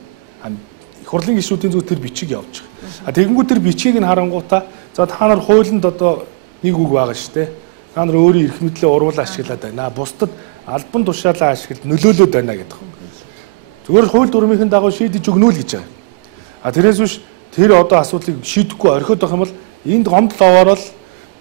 Их хурлын гишүүдийн зөв тэр бичиг явж байгаа. Тэгэнгүүт тэр бичгийг нь харангуутаа за та нар хуулинд одоо нэг үг байгаа штэ. Та нар өөрийн эрх мэдлээ уруулаа ашиглаад байна. Бусдад албан тушаалаа ашиглаж нөлөөлөд байна гэдэг. Зүгээр хууль дүрмийн дагуу шийдэж өгнө л гэж байгаа. Тэрээс биш тэр одоо асуудлыг шийдэхгүй орхиод байх юм бол энд гомдол овоорол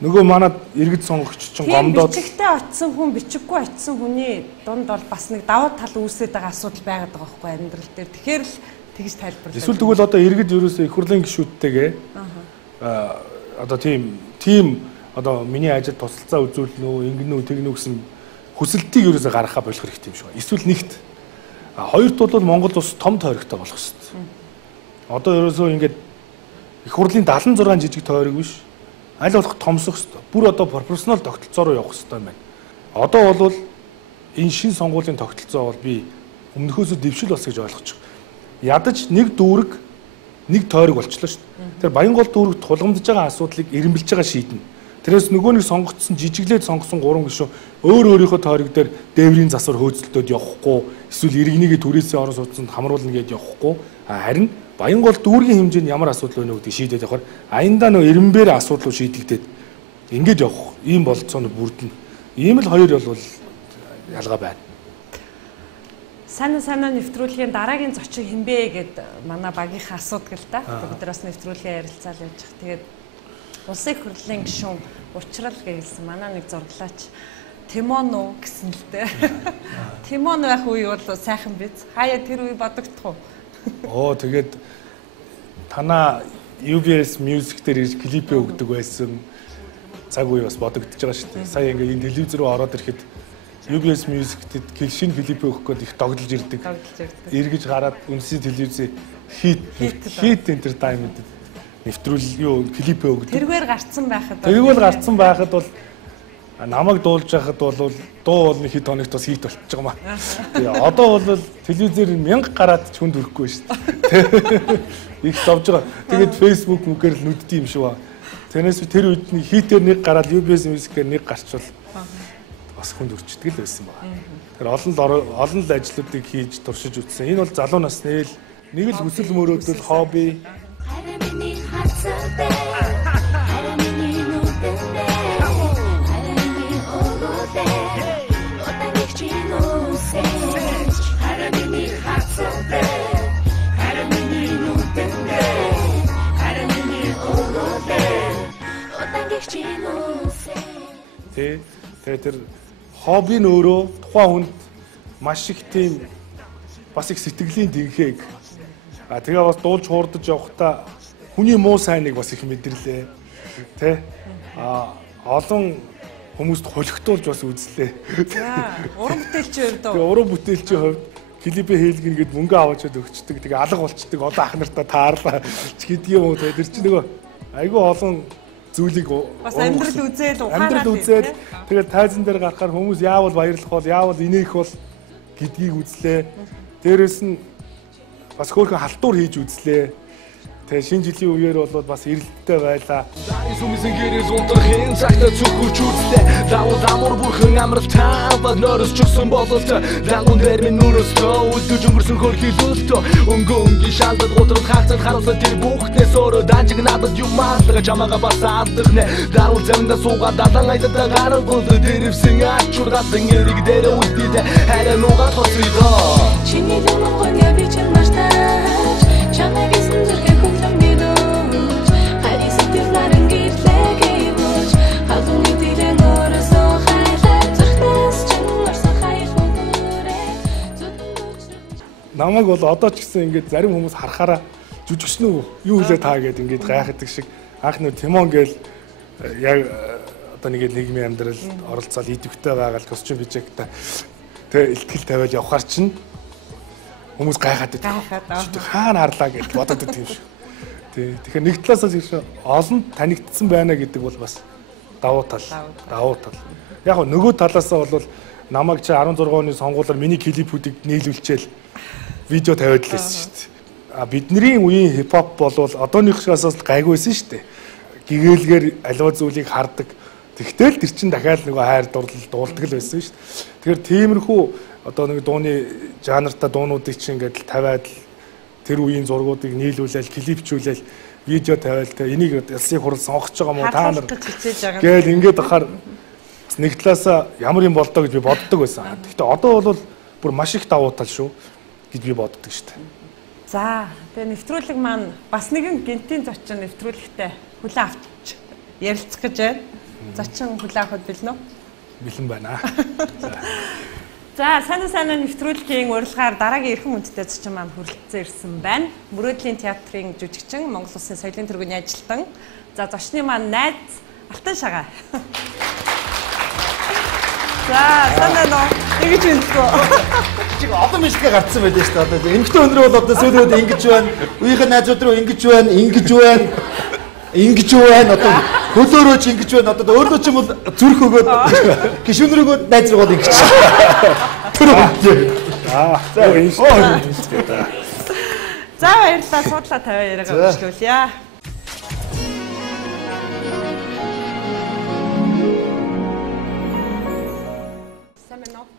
нөгөө манад иргэд сонгогч чинь гомдоод бичигтэй очисон хүн бичиггүй очисон хүний дунд бол бас нэг давуу тал үүсээд байгаа асуудал байгаад байгаа байхгүй амьдрал дээр. Тэгэхээр л тэгж тайлбарлаа. Эсвэл тэгвэл одоо иргэд ерөөсөө их хурлын гишүүдтэйгээ одоо тийм одоо миний ажилд тусалцаа үзүүлнэ үү, ингэнэ үү, тэгнэ үү гэсэн хүсэлтийг ерөөсөө гаргахаа болох хэрэгтэй юм шиг байна. Эсвэл нэгт хоёрт бол Монгол улс том тойрогтой болох хэрэгтэй. Одоо ерөөсөө ингээд их хурлын 76 жижиг тойрог биш. Аль болох томсох хэрэгтэй. Бүр одоо пропорционал тогтолцоо руу явах хэрэгтэй юм байна. Одоо бол энэ шин сонгуулийн тогтолцоо бол би өмнөхөөсөө дэвшил бас гэж ойлгож байгаа. Ядаж нэг дүүрэг нэг тойрог болчихлоо шүү дээ. Тэр Баянгол дүүрэгт тулгамдж байгаа асуудлыг эренбэлж байгаа шийднэ. Тэрээс нөгөө нэг сонгогдсон жижиглээд сонгосон 3 гишүүн өөрийнхөө тойрог дээр дээврийн засвар хөөцөлтөд явахгүй, эсвэл иргэнийгээ түрээсээ орон сууцнд хамруулна гэдээ явахгүй. Харин Баянгол дүүргийн хэмжээнд ямар асуудал байна гэдгийг шийдээд явахаар аяндаа нөө эренбээр асуудлыг шийдэгдээд ингэж явах ийм болцоонд бүрдэнэ. Ийм л хоёр бол ялгаа байна. Сайн нэвтрүүлгийн дараагийн зочин хинбэ гэд манай багийнхаа асуудаг л да. Бид бас нэвтрүүлгээ ярилцаал явж байгаа. Тэгээд Улсын их хурлын гишүүн УЧРАЛ гэсэн манай нэг зурглаач Тимон уу гэсэн л дээ. Тимон байх үе бол сайхан биз. Хаяа тэр үе бодогдох уу? Тэгээд танаа UBS Music дээр ирж клипээ өгдөг байсан цаг үе бас бодогдож байгаа шүү дээ. Сая ингээд энэ телевиз рүү ороод ирэхэд UBS Music-д шинэ клипээ өгөх гээд их догдолж ирдэг. Эргэж гараад үнсээ телевизээ хит entertainment нэвтрүүл клипээ өгдөг. Тэргээр гарцсан байхад бол намайг дуулж байхад бол дуу бол нэг хэд хоногт бас хит болчихж байгаа маа. Тэгээ одоо бол телевизээр 1000 гараад ч хүнд хүрэхгүй шүү дээ. Их зовж байгаа. Тэгээд Facebook мүгээр л нүддэг юм шиг ба. Тэрнээс тэр үед нэг хитээр нэг гараад UBS Music-ээр нэг гарчвал бас хүнд өрчдөг л байсан байна. Тэр олон л ажлуудыг хийж туршиж үзсэн. Энэ бол залуу насны нэг л хүсэл мөрөөдөл, хобби. Тэр хобби нь өөрөө тухайн хүнд маш их тийм бас их сэтгэлийн дэнхээг тэгээ бас дуулж хуурдаж явахдаа хүний муу сайныг бас их мэдэрлээ. Тэ олон хүмүүст хулигтуулж бас үзлээ. Уран бүтээлчийн хувьд уран бүтээлчийн хувьд клипээ хийлгэн гээд мөнгө аваачаад өгчдөг. Тэгээ алга болчдөг. Одоо ах нартаа таарлаа ч гэдэг юм уу. Тэр чинь нөгөө айгүй олон зүйлийг бас амьдрал үзээд тэгээд тайзан дээр гарахаар хүмүүс яавал баярлах бол яавал инээх бол гэдгийг үзлээ. Дээрээс нь бас хөөрхөн халтуур хийж үзлээ. Тэгээ шинэ жилийн үеэр бол бас эрэлттэй байлаа. Сүмсэн гэрээс унтрахын цагтаа цөхөрч үзлээ. Даул амар бүрхэн амралтаа бад нөрөс чөсөн бололт. Даун дээр минь нүрөстөө үлдэж өнгөрсөн хөрхилөлтөө. Өнгөнгийн шалбад готрол хаагцад харуулсан тэр бүхнээс өөрөө данжиг надад юм маалга чамаага бас алдах нэ. Даул замда суугаад далан айдаа гаргал дэрвсэн ачуурдсан эрэг дээр үлдээ. Хараа нугаа тоцридоо. Чиний дөрвөн я би чинь мартаач. Чамайг эзэн зүрхээ хүлэн мэдүүч. Хайрын сэтгэлээрэн гэрлэгээ бууч. Хадууны дилэн өрөөсөө хайлаа зүрхнээс чинь орсон хайр хүнээрээ. Намайг бол одоо ч гэсэн ингээд зарим хүмүүс харахаараа жүжигчнүү юу хүлээ таа гэдэг ингээд гайхдаг шиг анх нөө Тимон гээл яг одоо нэг нийгмийн амьдралд оролцоод идэвхтэй байгаа л костюм bijэгтэй тэгээ ихтгэл тавиад явхаар чинь хүмүүс гайхаад байдаг. Хаана харлаа гэж бодоод байдаг юм шиг. Тэгэхээр нэг талаасаа тийш олон танигдсан байна гэдэг бол бас давуу тал. Яг нь нөгөө талаасаа бол намайг чи 16 оны сонгуулиар миний клипүүдийг нийлүүлчихэл видео тавиад л байсан шүү дээ. Бидний үеийн хипхоп бол одооныхоос гайгүйсэн шүү дээ. Гэгээлгээр аливаа зүйлийг хардаг. Тэгтэл тэр чин дахиад нөгөө хайр дурлал дуулдаг л байсан шүү дээ. Тэгэхээр тиймэрхүү одоо нэг дууны жанртай дуунуудыг чинь ингээд тавиад тэр үеийн зургуудыг нийлүүлээл, клипчүүлээл, видео тавиал тэ энийг ялсыг хурал сонгож байгаа мó та нар гээл ингээд ахаар нэг талаасаа ямар юм болдоо гэж би боддог байсан. Гэхдээ одоо бол бүр маш их давуу тал шүү гэж би боддог шүү дээ. За тэгээ нэвтрүүлэг маань бас нэгэн гинтийн зочин нэвтрүүлэгтээ хүлээн авч ярилцах гэж байна. Зочин хүлээн авах бэлнэ үү? Бэлэн байна. За сайн нэвтрүүлгийн урилгаар дараагийн эрхэм хүндтэй зочин маань хүрэлцэн ирсэн байна. Мөрөөдлийн театрын жүжигчин, Монгол Улсын соёлын тэргүүний ажилтан. За зочны маань найз Алтан Шагаа. За санаа нөө ингэж үнэхгүй. Чиг олон мэлгээ гарцсан байлээ шүү дээ. Одоо эмэгтэй өнрөө бол одоо сүүлүүд ингэж байна. Үеийнхэн найзууд руу ингэж байна. Одоо хөлөөрөөч ингэж байна. Одоо өөрөө ч юм бол зүрх өгөөд гişүүн рүүгөө найз руу ингэж. Тэр үү. За энэ шүү дээ. За баярлалаа. Суудлаа тавиа яриагаа үргэлжлүүлье.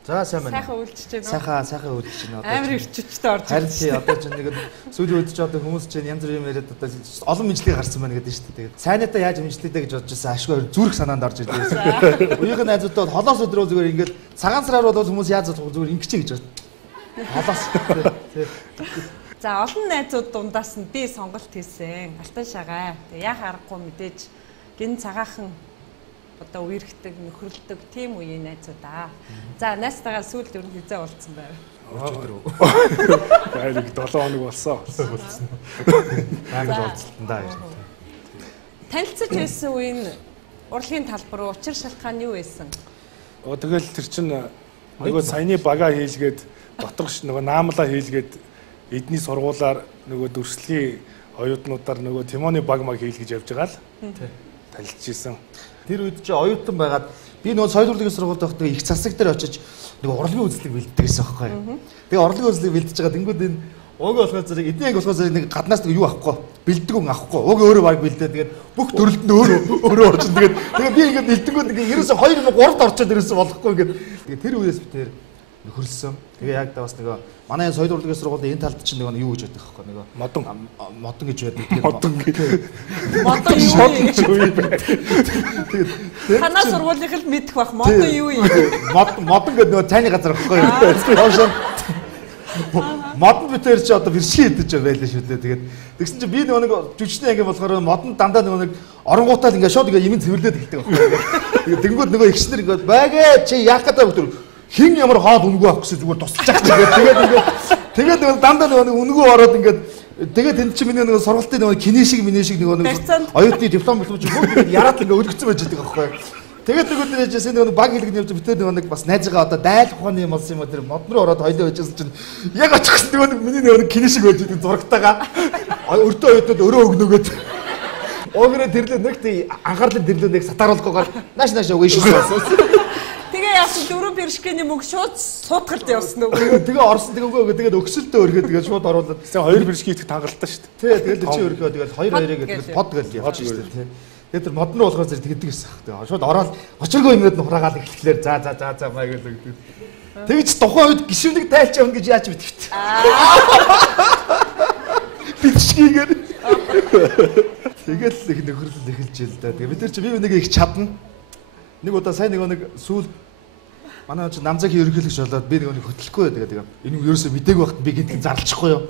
За сайн байна. Сайхан үйлчж байна. Сайхан үйлчж байна. Амар ирчвчтэй орж харин тий одоо ч нэг сүүлийн үед ч одоо хүмүүс чинь янз бүрийн яриад одоо олон мэдлэг гарсан байна гэдэг шүү дээ. Тэгээд сайнатаа яаж мэдлэгтэй гэж бодож байсан ашгүй зүрх санаанд орж ирдэг байсан. Үеийнхэн найзуудтай бол холоос өдрөө зүгээр ингээд цагаан сараар бол хүмүүс яаж зүгээр ингэчээ гэж байна. Холоос. За олон найзууд дундаас нь би сонголт хийсэн. Алтан Шагаа. Тэгээ яах аргагүй мэдээж гин цагаахан одоо үерхдэг, нөхөрлөдөг тийм үеийн найзуудаа. За найзтайгаа сүүлд ер нь хизээ уулзсан байв. Баялаг 7 хоног болсон. Англи уулзсан даа. Танилцж байсан үеийн урлагийн талбар руу учир шалтгаан юу байсан? Тэгэл тэр чин нөгөө саяны бага хийлгээд доторх нөгөө наамлаа хийлгээд эдний сургуулаар нөгөө дүрслэгийн оюутнуудаар нөгөө Тимоны баг маг хийл гэж явж байгаа л танилцчихсан. Тэр үед чи оюутан байгаад би нөгөө соёл урлагийн сургуульд байхдаа их засаг дээр очиж нөгөө урлагийн үзлэг бэлддэг гэсэн байхгүй. Тэгээ урлагийн үзлэг бэлдэж байгаа тэнгууд энэ уугийн болохоор зэрэг эдний анги болохоор зэрэг нэг гаднаас нэг юу авахгүй бэлддэг хүн авахгүй уугийн өөрөө баг бэлдээ тэгээд бүх төрөлд нь өөрөө орчин тэгээд би ингээд бэлдэнгүүд ингээд ерөөсө 2 3-д орчод ерөөсө болохгүй ингээд тэгээд тэр үеэс би тэр нөхөрлсөн. Тэгээ яг та бас нөгөө манай соёл урлагийн сургуулийн энэ талд чинь нөгөө юу гэж байдаг байхгүй нөгөө модон гэж байдаг. Тэгээд танаа сургуулийнх л мэдэх бах модон юу юм? Модон гэдэг нөгөө цайны газар байхгүй юу? Модон битэр чи одоо бэршгээ идэж байлаа шүү дээ. Тэгээд тэгсэн чи би нөгөө нэг жүжигчний анги болохоор модон дандаа нөгөө нэг оронгуутаад ингээд шууд ингээд имэн цэвэрлээд эхэлдэг байхгүй. Тэгээд тэнгууд нөгөө ихснэр ингээд байгээ чи яах гэдэг вэ? Хин ямар хоол үнгүй авах гэсэн зүгээр тусалж байгаа. Тэгээд дандаа нөгөө үнгөө ороод ингээд тэгээд тэнд чи миний нөгөө сургалтын нөгөө кинэ шиг нөгөө оюутны диплом боловч бүгд яраад ингээд өлгцэн байж байгаа байхгүй. Тэгээд нөгөө дэжсэн нөгөө баг хэлгэн явж битээ нөгөө нэг бас найзгаа одоо дайл ухааны юм болсон юм а тэр моднор ороод хойлоо байжсэн чинь яг очихсан нөгөө миний нөгөө кинэ шиг байж байгаа зурагтайгаа өртөө оюутнууд өрөө өгнөгөөд Огроо тэрлээ нэг тий анхаарлын тэрлээ нэг сатааруулахгүйгээр нааш үгүй шүү. Тэгээ яасан дөрөв бэршгэний мөнгө шууд суутгалд явсан уу? Тэгээ орсон тэгээ тэгээд өгсөлтөө өргөө тэгээд шууд оруулаад. Тэгээ хоёр бэршгийг тангалтай шүү дээ. Тий, тэгээд чи өргөө тэгээд 2-2 гэдэг под гэж явж шүү дээ. Тэгээд тэр модны болохоор зэрэг тэгдэг гэсэн хэрэг. Тэгээ шууд ороод очиргоо ингээд нухраагаад эхлэхлээр за маа гэдэг. Тэгж тухайн үед гişүнийг тайлч явна гэж яаж мэдвэт. Бичгийгээр. Тэгэл их нөхөрлөл эхэлж ил да. Тэгээ бид нар чи бие бинийгээ их чадна. Нэг удаа сайн нэг сүүл манай ч намзагийн ерөнхийлөгч болоод би нэг хөтлөхгүй тэгээ энэ юу ерөөсөө мдээгүй байхад би гинтг зарлчихгүй юу.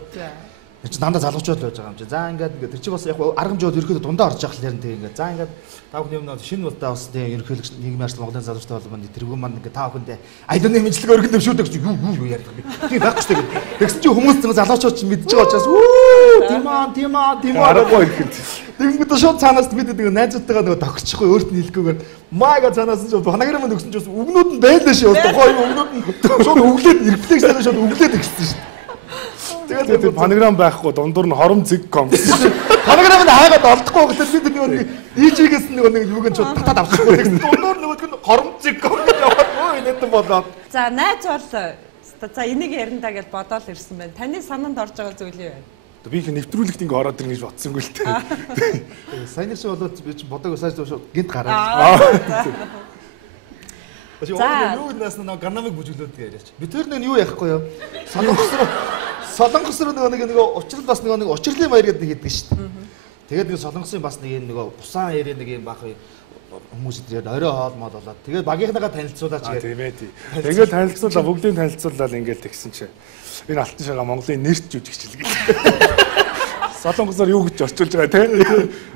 Тэр чи дандаа залгуучуул байж байгаа юм чи. За ингээд тэр чи бас яг аргамжууд ерөнхийдөө дундаа орж явах хэлээр тэгээ ингээд. За ингээд тав хүн юм шинэ удаа бас тэгээ ерөнхийлөгч нийгмийн арслан Монголын залуучтай холбооны тэргүүн маань ингээд тав хүндээ айдны мэдлэг өргөн дэвшүүлдэг чи юу яриад байгаа. Тийм байхгүй шүү дээ. Тэгсэн чи хүмүүс зэн залуучууд ч мэдж байгаа учраас тийм аргагүй ихэд. Тэгэнгүүт шууд цаанаас бид нэг найзуудтайгаа нөгөө тохирчихгүй өөрт нь хэлэхгүйгээр маага цаанаас нь банаграм нь өгсөн ч бас өгнүүд нь байлаа шүү. Тухайн өгнүүд нь шууд өглөөд рефлексээр шууд өглөөд ирсэн шүү. Тэгээд панограм байхгүй дундуур нь хором зэг ком. Панограмд хаагаад олдохгүй гэхэл бид нэг ИЖ-гээс нэг юуг нь шууд татаад авчихгүй. Тэгсэн дундуур нөгөөд нь хором зэг ком гэж яваад өө инээд болоод. За найз бол за энийг яриндаа гэж бодоод ирсэн байна. Таны санаанд орж байгаа зүйл юу вэ? Би их нэвтрүүлэгт ингээ ороод ирнэ гэж бодсонгүй л дээ. Сайн шиг болоод би ч бодог усааж гинт гараад. За юу наас нэг ганамыг бүжиглээд яриач. Би тэр нэг юу яахгүй юу? Солонгос руу нэг учрал бас нэг учрлын маяр гэдэг нэг хийдэг шүү дээ. Тэгээд нэг солонгосын бас нэг бусаан ярээ нэг юм бах хүмүүс ирээд орой хоолмол болоод тэгээд багийнхнаагаа танилцуулаач гэдэг. Тийм ээ. Тэгээд танилцуулаа бүгдийг танилцуулаад ингээл тэгсэн чинь энэ алтан шагаа Монголын нэрт жүжигчл гэж. Солонгосоор юу гэж орчуулж байгаа те.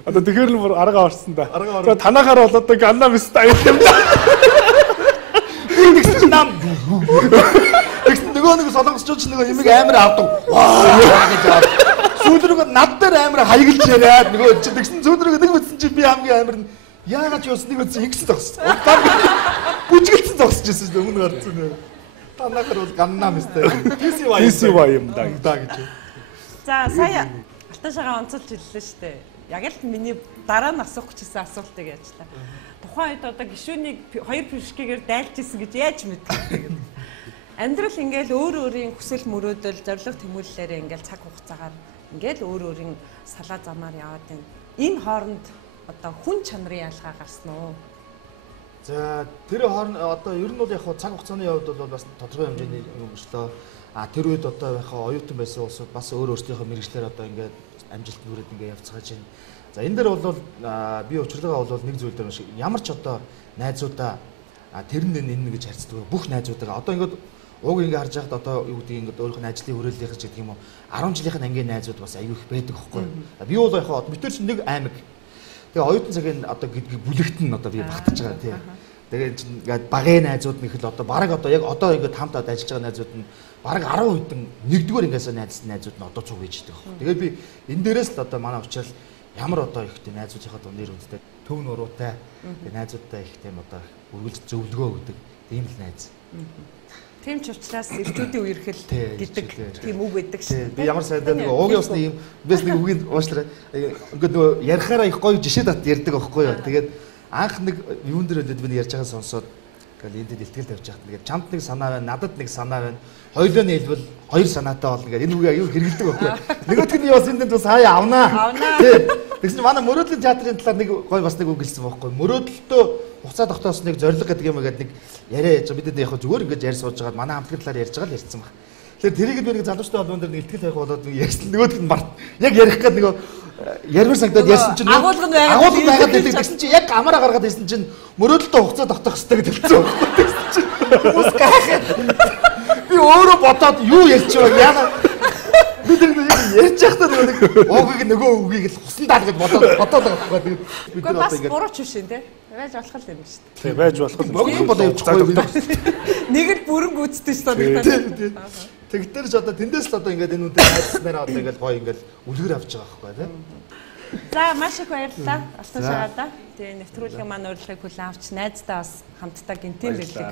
Одоо тэгэхээр л бүр арга орсон да. За танахаар бол одоо ганнам стайл юм да. Тэгсэн нам. Тэгсэн нөгөө нэг солонгосчууд ч нөгөө юмыг амар авдаг. Ваа гэж аваад. Сүүлрүүг над дээр амар хаяглаж яриад нөгөө чи тэгсэн сүүлрүүг нэг мэдсэн чи би хамгийн амар нь яагаад ч бас нэг үсэн ихс зогс. Бүжгэлцэн зогсож байсан шүү өмнө гарцсан. Танахаар бол ганнам стайл. TCY юм да гэж. За сая алтан шагаа онцолж хэллээ шүү дээ. Яг л миний дараа нь асуух гэжсэн асуултыг яачлаа. Тухайн үед одоо гишүүнийг хоёр пиршгээр дайлж исэн гэж яаж мэддэг. Амьдрал ингээл өөр өөрийн хүсэл мөрөөдөл, зорилго тэмүүллээрээ ингээл цаг хугацаагаар ингээл өөр өөрийн салаа замаар яваад байна. Энэ хооронд одоо хүн чанарын ялгаа гарсан уу? За тэр хооронд одоо ер нь бол яг цаг хугацааны хувьд бол бас тодорхой хэмжээний юм өглөө. Тэр үед одоо яг оюутан байсан улсууд бас өөр өөрсдийнхөө мэргэжлэр одоо ингээд амжилт нүрээд ингээд явцгааж байна. За энэ дээр бол би учирлагаа бол нэг зүйл дээр шиг ямар ч одоо найзуудаа тэр нь энэ гэж харьцдаг бүх найзуудаа одоо ингээд уг ингээд харж байхад одоо юу гэдэг ингээд өөрийнхөө ажлын хүрээллийнх гэдэг юм уу 10 жилийнхэн ангийн найзууд бас аюу их байдаг байхгүй. Би бол яг бид нар чинь нэг аймаг. Тэгээ оюутан цагийн одоо гэдгийг бүлэгт нь одоо би багтаж байгаа тийм. Тэгээд ингээд багын найзууд нэг л одоо баг одоо яг одоо ингээд хамт ажиллаж байгаа найзууд нь бараг 10 хэдэн нэгдүгээр ингээс найзууд нь одоо цуг хийж идэг байхгүй. Тэгээд би энэ дээрээс л одоо манай УЧРАЛ ямар одоо ихтэй найзуудынхаа дунд нэр үндэтэй төв нуруутай найзуудтай их тийм одоо үргэлж зөвлөгөө өгдөг тийм л найз. Тийм ч учраас эрчүүдийн үерхэл гэдэг тийм үг байдаг шүү. Би ямар сайдаа нэг уугийн усны юм бэс нэг үгийг уушлаа. Ингээд нөгөө ярихаараа их гоё жишээ дат ярьдаг байхгүй юу. Тэгээд анх нэг юун дээр өдөд би ярьж байгаа сонсоод ингээл энд дэлтгэл тавьж яхад тэгээд чамд нэг санаа байна, надад нэг санаа байна. Хоёулаа нийлбэл хоёр санаатай болно гэдэг энэ үгийг аюу хэрэгэлдэг байхгүй. Нөгөөх нь бас энд бас хаяа авнаа. Тэгсэн чинь манай мөрөөдлийн театрын талаар нэг гой бас нэг үг хэлсэн байхгүй. Мөрөөдөлтөө хугацаа тогтоосныг зориг гэдэг юм гээд нэг яриа яаж бид яг зүгээр ингэж ярьж сууж байгаад манай хамтлагийн талаар ярьж байгаа л ярьсан баг. Тэгэхээр тэрийг би нэг залуучтай холбоон дээр нэг ихтгэл тавих болоод нэг ярьсан нөгөөх нь март. Яг ярих гээд нэг ярмар сагдаад ярьсан чинь агуулга байгаад тэгсэн чинь яг амаараа гаргаад ирсэн чинь мөрөөдөлтөө хугацаа тогтоох хэрэгтэй гэж хэлсэн. Тэгсэн чинь хүмүүс гайхаад би өөрөө бодоод юу ярьж байгаа яана бид нэг ярьж байхдаа нэг уугийг нөгөө үгийг л хусан даа гэж бодоод байгаа байхгүй. Бид нар одоо ингэ бурууч биш юм те. Байж болох юм шүү дээ. Тэг байж болох юм. Богино болоо явчихгүй. Нэг л бүрэн гүйцэтгэж санагдаад. Тэгтэр ч одоо тэндээс л одоо ингээд энэ үнтэй хайцснараа одоо ингээд гоё ингээд үлгэр авч байгаа байхгүй тийм. За маш их баярлалаа. Алтан шагаадаа. Тэгээ нэвтрүүлгийн маань урилгыг хүлээн авч найздаа бас хамтдаа гинтийн бэлэг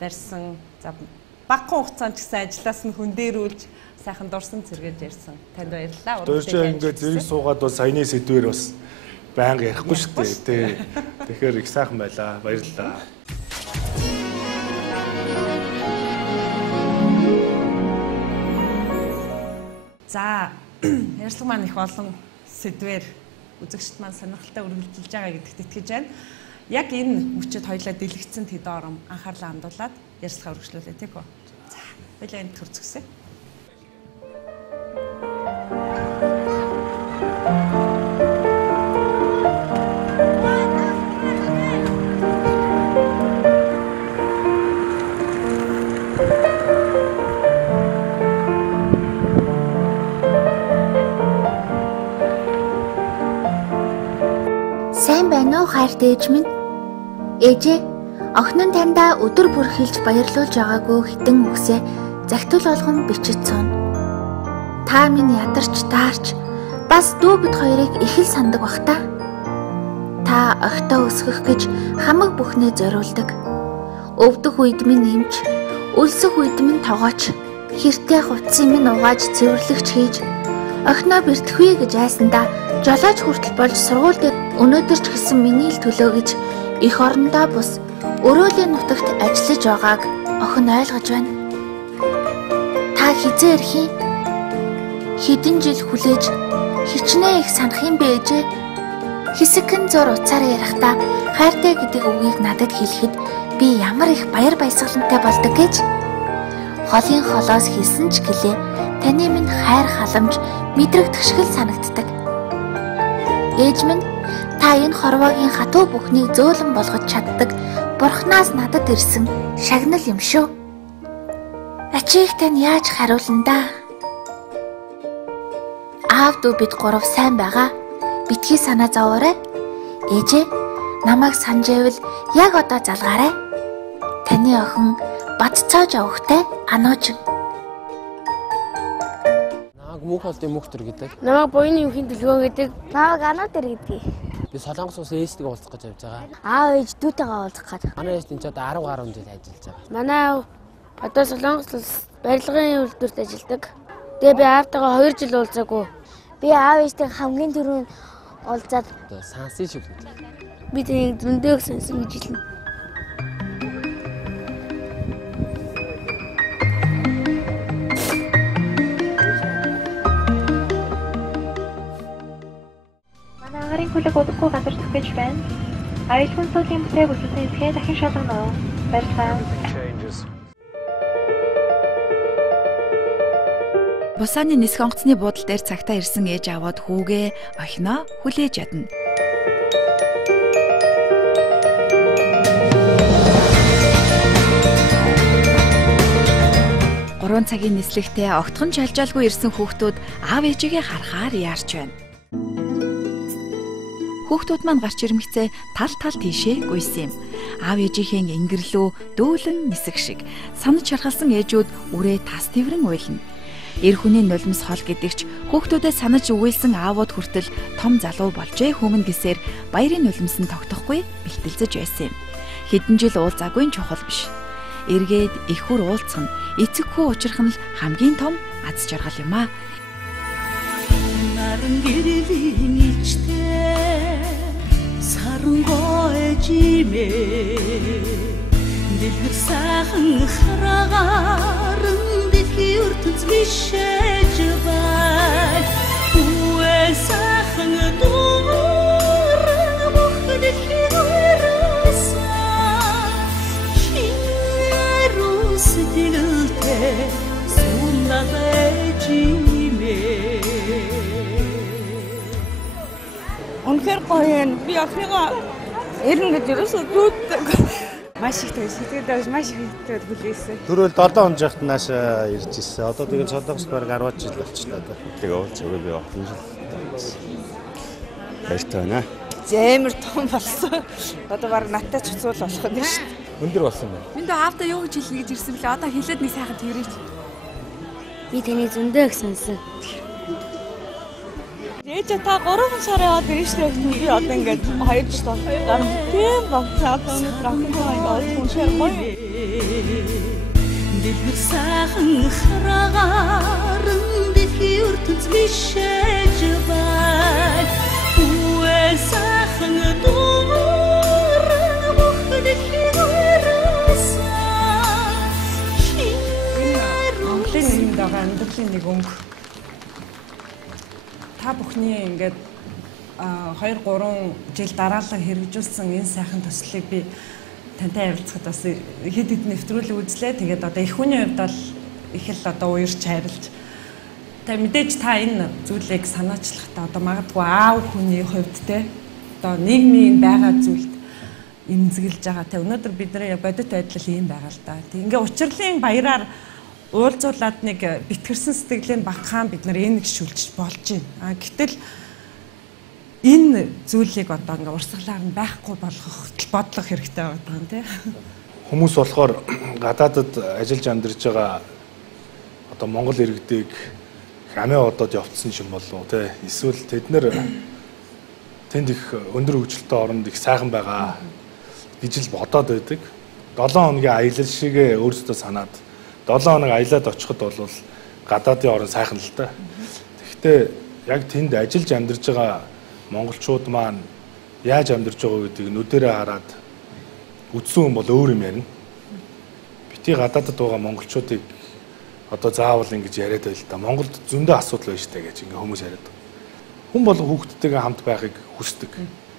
барьсан. За багахан хугацаанд ч гэсэн ажлаас нь хөндөрүүлж сайхан дурсан зэрэгж ярьсан. Танд баярлалаа. Өөрөөр ингээд зэрэг суугаад бас саяны сэдвэр бас байнга ярихгүй шүү дээ. Тэгэхээр их сайхан байлаа. Баярлалаа. За ярилцлага маань их олон сэдвээр үзэгчд маань сонирхолтой үргэлжилж байгаа гэдэгт итгэж байна. Яг энэ мөчөд хоёлаа дэлгэцэн тэд ором анхаарлаа хандуулад ярилцлага үргэлжлүүлээ тийм үү? За хоёлаа энд төрцгсэй. Сайн байна уу хайрт ээж минь? Ээжээ, охин нь таньда өдөр бүр хэлж баярлуулж байгаагүй хитэн үгсээ захидал болгон бичиж цуна. Та минь ядарч таарч бас дүү бид хоёрыг их л сандаг бах та. Та огтоо өсгөх гэж хамаг бүхнээ зориулдаг. Өвдөх үед минь эмч, өлсөх үед минь тогооч, хэртэй хувцсыг минь угааж цэвэрлэгч хийж, охиноо бэртгэвэ гэж айсандаа жолооч хүртэл болж сургууль дээр өнөөдөр ч гэсэн миний л төлөө гэж их орондоо бус өрөөлийн нутагт ажиллаж байгааг охин ойлгож байна. Та хизээ ирэх юм? Хэдэн жил хүлээж хичнээн их санах юм бэ ээжээ? Хэсэгэн зур уцаараа ярихдаа хайртай гэдэг үгийг надад хэлэхэд би ямар их баяр баясгалантай болдог гэж. Холын холоос хэлсэн ч гэлээ таны минь хайр халамж мэдрэгдэх шиг л санагддаг. Ээж минь, та энэ хорвоогийн хатуу бүхнийг зөөлөн болгож чаддаг Бурханаас надад ирсэн шагнал юм шүү. Ачийг тань яаж хариулна да? Аав дүү бид гурав сайн байгаа. Битгий санаа зовоорой. Ээжээ, намайг санаж байвал яг одоо залгаарай. Таны охин бадцааж авахтай анууч. Мөнх олдын мөнхтөр гэдэг. Намайг буйны юмхийн төлгөө гэдэг. Намайг анаатэр гэдэг. Би Солонгос улс ээжтэйгээ уулзах гэж явж байгаа. Аав ээж дүүтэйгээ уулзах гэж. Манай ээж энэ ч одоо 10 гаруй жил ажиллаж байгаа. Манай аав одоо Солонгос улс барилгын үйлдвэрт ажилладаг. Тэгээ би аавтайгаа 2 жил уулзаагүй. Би аав ээжтэй хамгийн түрүүнд уулзаад сансын шиг л. Би тэнийг зөндөөх сансан гэж хэлнэ. Агарын хүлэг удахгүй газар зүх гэж байна. Аюулгүй суулийн бүтээг өсөлтийн эсгээ дахин шалгана. Баярлалаа. Бусааны нисэх онгоцны буудлын дээр цагтаа ирсэн ээж аваад хүүгээ охиноо хүлээж ядна. Гурван цагийн нислэгтээ огтхон жалжаалгүй ирсэн хүүхдүүд аав ээжигээ харахаар яарч байна. Хүүхдүүд маань гарч ирмэгцээ тал тийшээ гүйсэн юм. Аав ээжийнхээ ингэрлүү дүүлэн нисэх шиг санаж шархалсан ээжүүд үрээ тас тврэн уйлна. Эр хүний нулимс хол гэдэгч хүүхдүүдэд санаж өгүүлсэн аавууд хүртэл том залуу болжээ хүмүн гэсээр баярын нулимс нь тогтохгүй бэлтэлзэж байсан юм. Хэдэн жил уулзаагүй чухал биш. Эргээд их хүр уулзах нь эцэг хүү учрах нь л хамгийн том аз жаргал юм аа. Наран гэрлийн ичтэй сарангой жимээ дэлгэр сайхан хараагаарн дэлхий ертөнц бишэж бай үе сайхан дууран бүх дэлхий өрөөсөө хинэрус дэлтэй сумнагай жимээ. Үнэхээр гоё юм. Би охиныгоо эрен гэж ерөөсөө дүүддэг. Маш их сэтгэлдээ маш их хүлээсэн. Түрүүл 7 он жахт наашаа ирж ирсэн. Одоо тэгээд Солонгос бараг 10 жил болчихлоо. Тэгээ уулзаагүй би охин жил. Баяртай байна. Зэмэр том болсон. Одоо бараг надтай ч цуул болох юм шүү дээ. Өндөр болсон байна. Минь аавда юу гэж хэлнэ гэж ирсэн бэлээ. Одоо хэлээд нэг сайхан тэрэж. Би таны зөндөөх сансан. Ээж та 3 сар яваад ирж штэ би одоо ингээд 2 жил байна. Тийм багцаа өнөдөр охинтой үнэхээр гоё. Дэлгэр сайхан хараагаарн дэлхий ертөнц бишэж бай үе сайхан дууран бүх дэлхий өрөөсөө Монголын нийгэмд байгаа амьдралын нэг өнгө. та бүхний ингээд 2-3 жил дараалал хэрэгжүүлсэн энэ сайхан төслийг би тантай ярилцахад бас хэд хэд нэвтрүүлэг үзлээ. Тэгээд одоо их хүний хувьд бол их л одоо уярч хайрлаж. Тэгээд мэдээж та энэ зүйлийг санаачлахдаа одоо магадгүй аав хүний хувьд те одоо нийгмийн байгаа зүйлд эмзэглэж байгаа. Тэ өнөөдөр бидний бодит байдал ийм байгаа л да. Тэг ингээ учрлын баяраар уулзуулаад нэг битгэрсэн сэтгэлийн багхаан бид нар энийг шүлж болж байна. Гэтэл энэ зүйлийг одоо ингээ урсгалаар нь байхгүй болгох бодлого хэрэгтэй байгаа юм тий. Хүмүүс болохоор гадаадад ажиллаж амьдарч байгаа одоо Монгол иргэдийг амиа одоод явуулсан юм болов уу тий. Эсвэл тэд нэр тэнд их өндөр хөгжилтэй оронд их сайхан байгаа гэж л бодоод байдаг. 7 хоногийн аялал шигээ өөрсдөө санаад 7 хоног аялаад очиход бол гадаадын орн сайхан л та. Тэгэхдээ яг тэнд ажиллаж амьдарч байгаа монголчууд маань яаж амьдарч байгаа гэдгийг нүдэрээ хараад үзсэн хүн бол өөр юм ярина. Бити гадаадд байгаа монголчуудыг одоо заавал ингэж яриад байл та. Монголд зөндөө асуудал байна штэ гэж ингээ хүмүүс яриад. Хүн болго хүүхдтэйгээ хамт байхыг хүсдэг.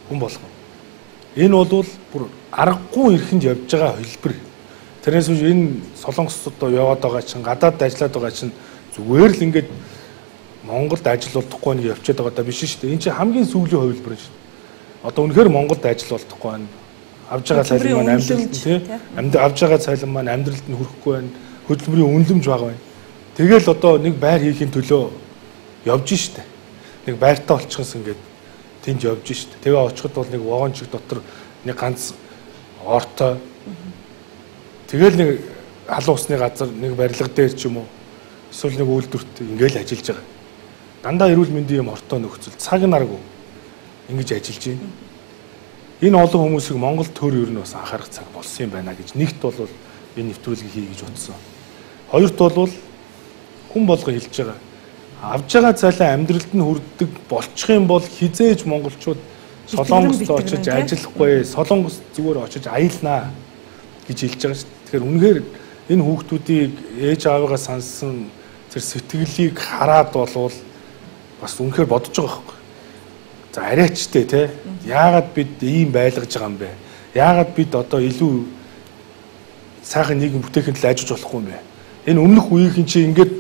Хүн болго. Энэ бол бүр аргагүй эрхэнд явж байгаа хэлбэр. Тэрнээс үүш энэ солонгосод яваад байгаа чинь гадаад ажиллаад байгаа чинь зүгээр л ингээд Монголд ажил олдохгүй нэг явчихад байгаа даа биш шүү дээ. Энэ чинь хамгийн сүүлийн хувилбар шүү дээ. Одоо үнэхээр Монголд ажил олдохгүй байна. Авж байгаа цалин маань амьдралд нь тий. Авж байгаа цалин маань амьдралд нь хүрэхгүй байна. Хөдөлмөрийн үнэлэмж бага байна. Тэгэл одоо нэг байр хийхин төлөө явж штэ. Нэг байртаа олчихсон ингээд тэнд явж штэ. Тэгээ очиход бол нэг вагончиг дотор нэг ганц ортой. Тэгэл нэг халуун усны газар нэг барилга дээр ч юм уу эсвэл нэг үйлдвэрт ингээл ажиллаж байгаа. Дандаа эрүүл мэндийн юм ортой нөхцөл цаг наргүй ингэж ажиллаж байна. Энэ олон хүмүүсийг Монгол төр ер нь бас анхаарах цаг болсон юм байна гэж нэгт бол энэ нэвтрүүлгийг хий гэж утсан. Хоёрт бол хүн болго хэлж байгаа. Авж байгаа цалин амьдралд нь хүрдэг болчих юм бол хизээж монголчууд Солонгост очиж ажиллахгүй, Солонгост зүгээр очиж аялнаа гэж хэлж байгаа шүү дээ. Тэгэхээр үнэхээр энэ хүүхдүүдийг ээж аавыгаа сонссон тэр сэтгэлийг хараад болвол бас үнэхээр бодож байгаа байхгүй. За арайчтэй те. Яагаад бид ийм байлгаж байгаа юм бэ? Яагаад бид одоо илүү сайхан нийгэм бүтээхин төлөө ажиллаж болохгүй юм бэ? Энэ өмнөх үеийнхэн чинь ингээд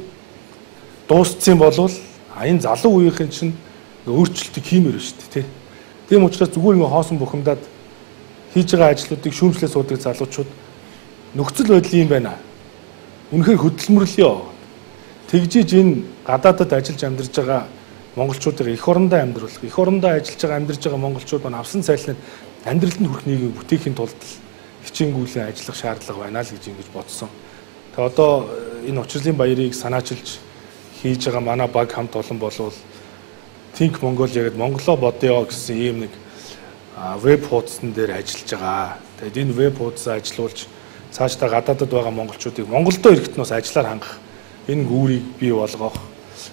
дууссан болвол энэ залуу үеийнхэн чинь өөрчлөлтийг хиймээр шүү дээ те. Тийм учраас зүгээр ингээ хоосон бухимдаад хийж байгаа ажлуудыг шүүмжлээ суудаг залуучууд нөхцөл байдал юм байна. Үнэхээр хөдөлмөрлөё. Тэгжиж энэ гадаадад ажиллаж амьдарч байгаа монголчуудыг эх орондоо амьдруулах, эх орондоо ажиллаж байгаа амьдарч байгаа монголчууд маань авсан цалиныг амьдралд нь хүрэх нийгмийг бүтээхийн тулд хичээнгүйлэн ажиллах шаардлага байна л гэж ингэж бодсон. Тэгээ одоо энэ УЧРАЛын баярыг санаачилж хийж байгаа манай баг хамт олон болвол Think Монгол яг Монголоо бодё гэсэн ийм нэг веб хуудсан дээр ажиллаж байгаа. Тэгээд энэ веб хуудсаа ажилуулж цаашдаа гадаадд байгаа монголчуудыг Монголдо ирэхэд нь бас ажиллаар хангах энэ гүүрийг бий болгох,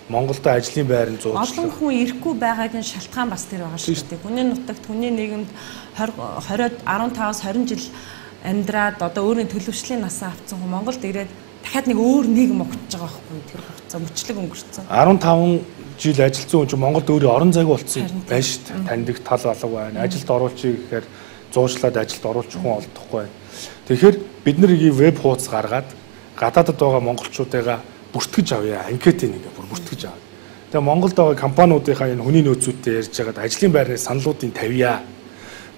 Монголдо ажлын байранд зуучлах. Олон хүн ирэхгүй байгаагийн шалтгаан бас тэр байгаа шүү дээ. Хүний нутагт, хүний нийгэмд 15-аас 20 жил амьдраад одоо өөрийн төлөвшлийн насаа авсан хүн Монголд ирээд дахиад нэг өөр нийгэм огтж байгаа байхгүй тэр хугацаа мөчлөг өнгөрцөн. 15 жил ажилласан хүн чинь Монголд өөрөө орон зайг болсон байна шүү дээ. Таньдаг тал алга байна. Ажилд оруулчих гэхээр зуушлаад ажилд оруулчих хүн олдохгүй байна. Тэгэхээр бид нар ийм веб хуудас гаргаад гадаадд байгаа монголчуудыгаа бүртгэж авъя. Анкетыг ингээ бүр бүртгэж авъя. Тэгээ Монголд байгаа компаниудынхаа энэ хүний нөөцүүдтэй ярьж байгаад ажлын байрны саналуудыг тавья.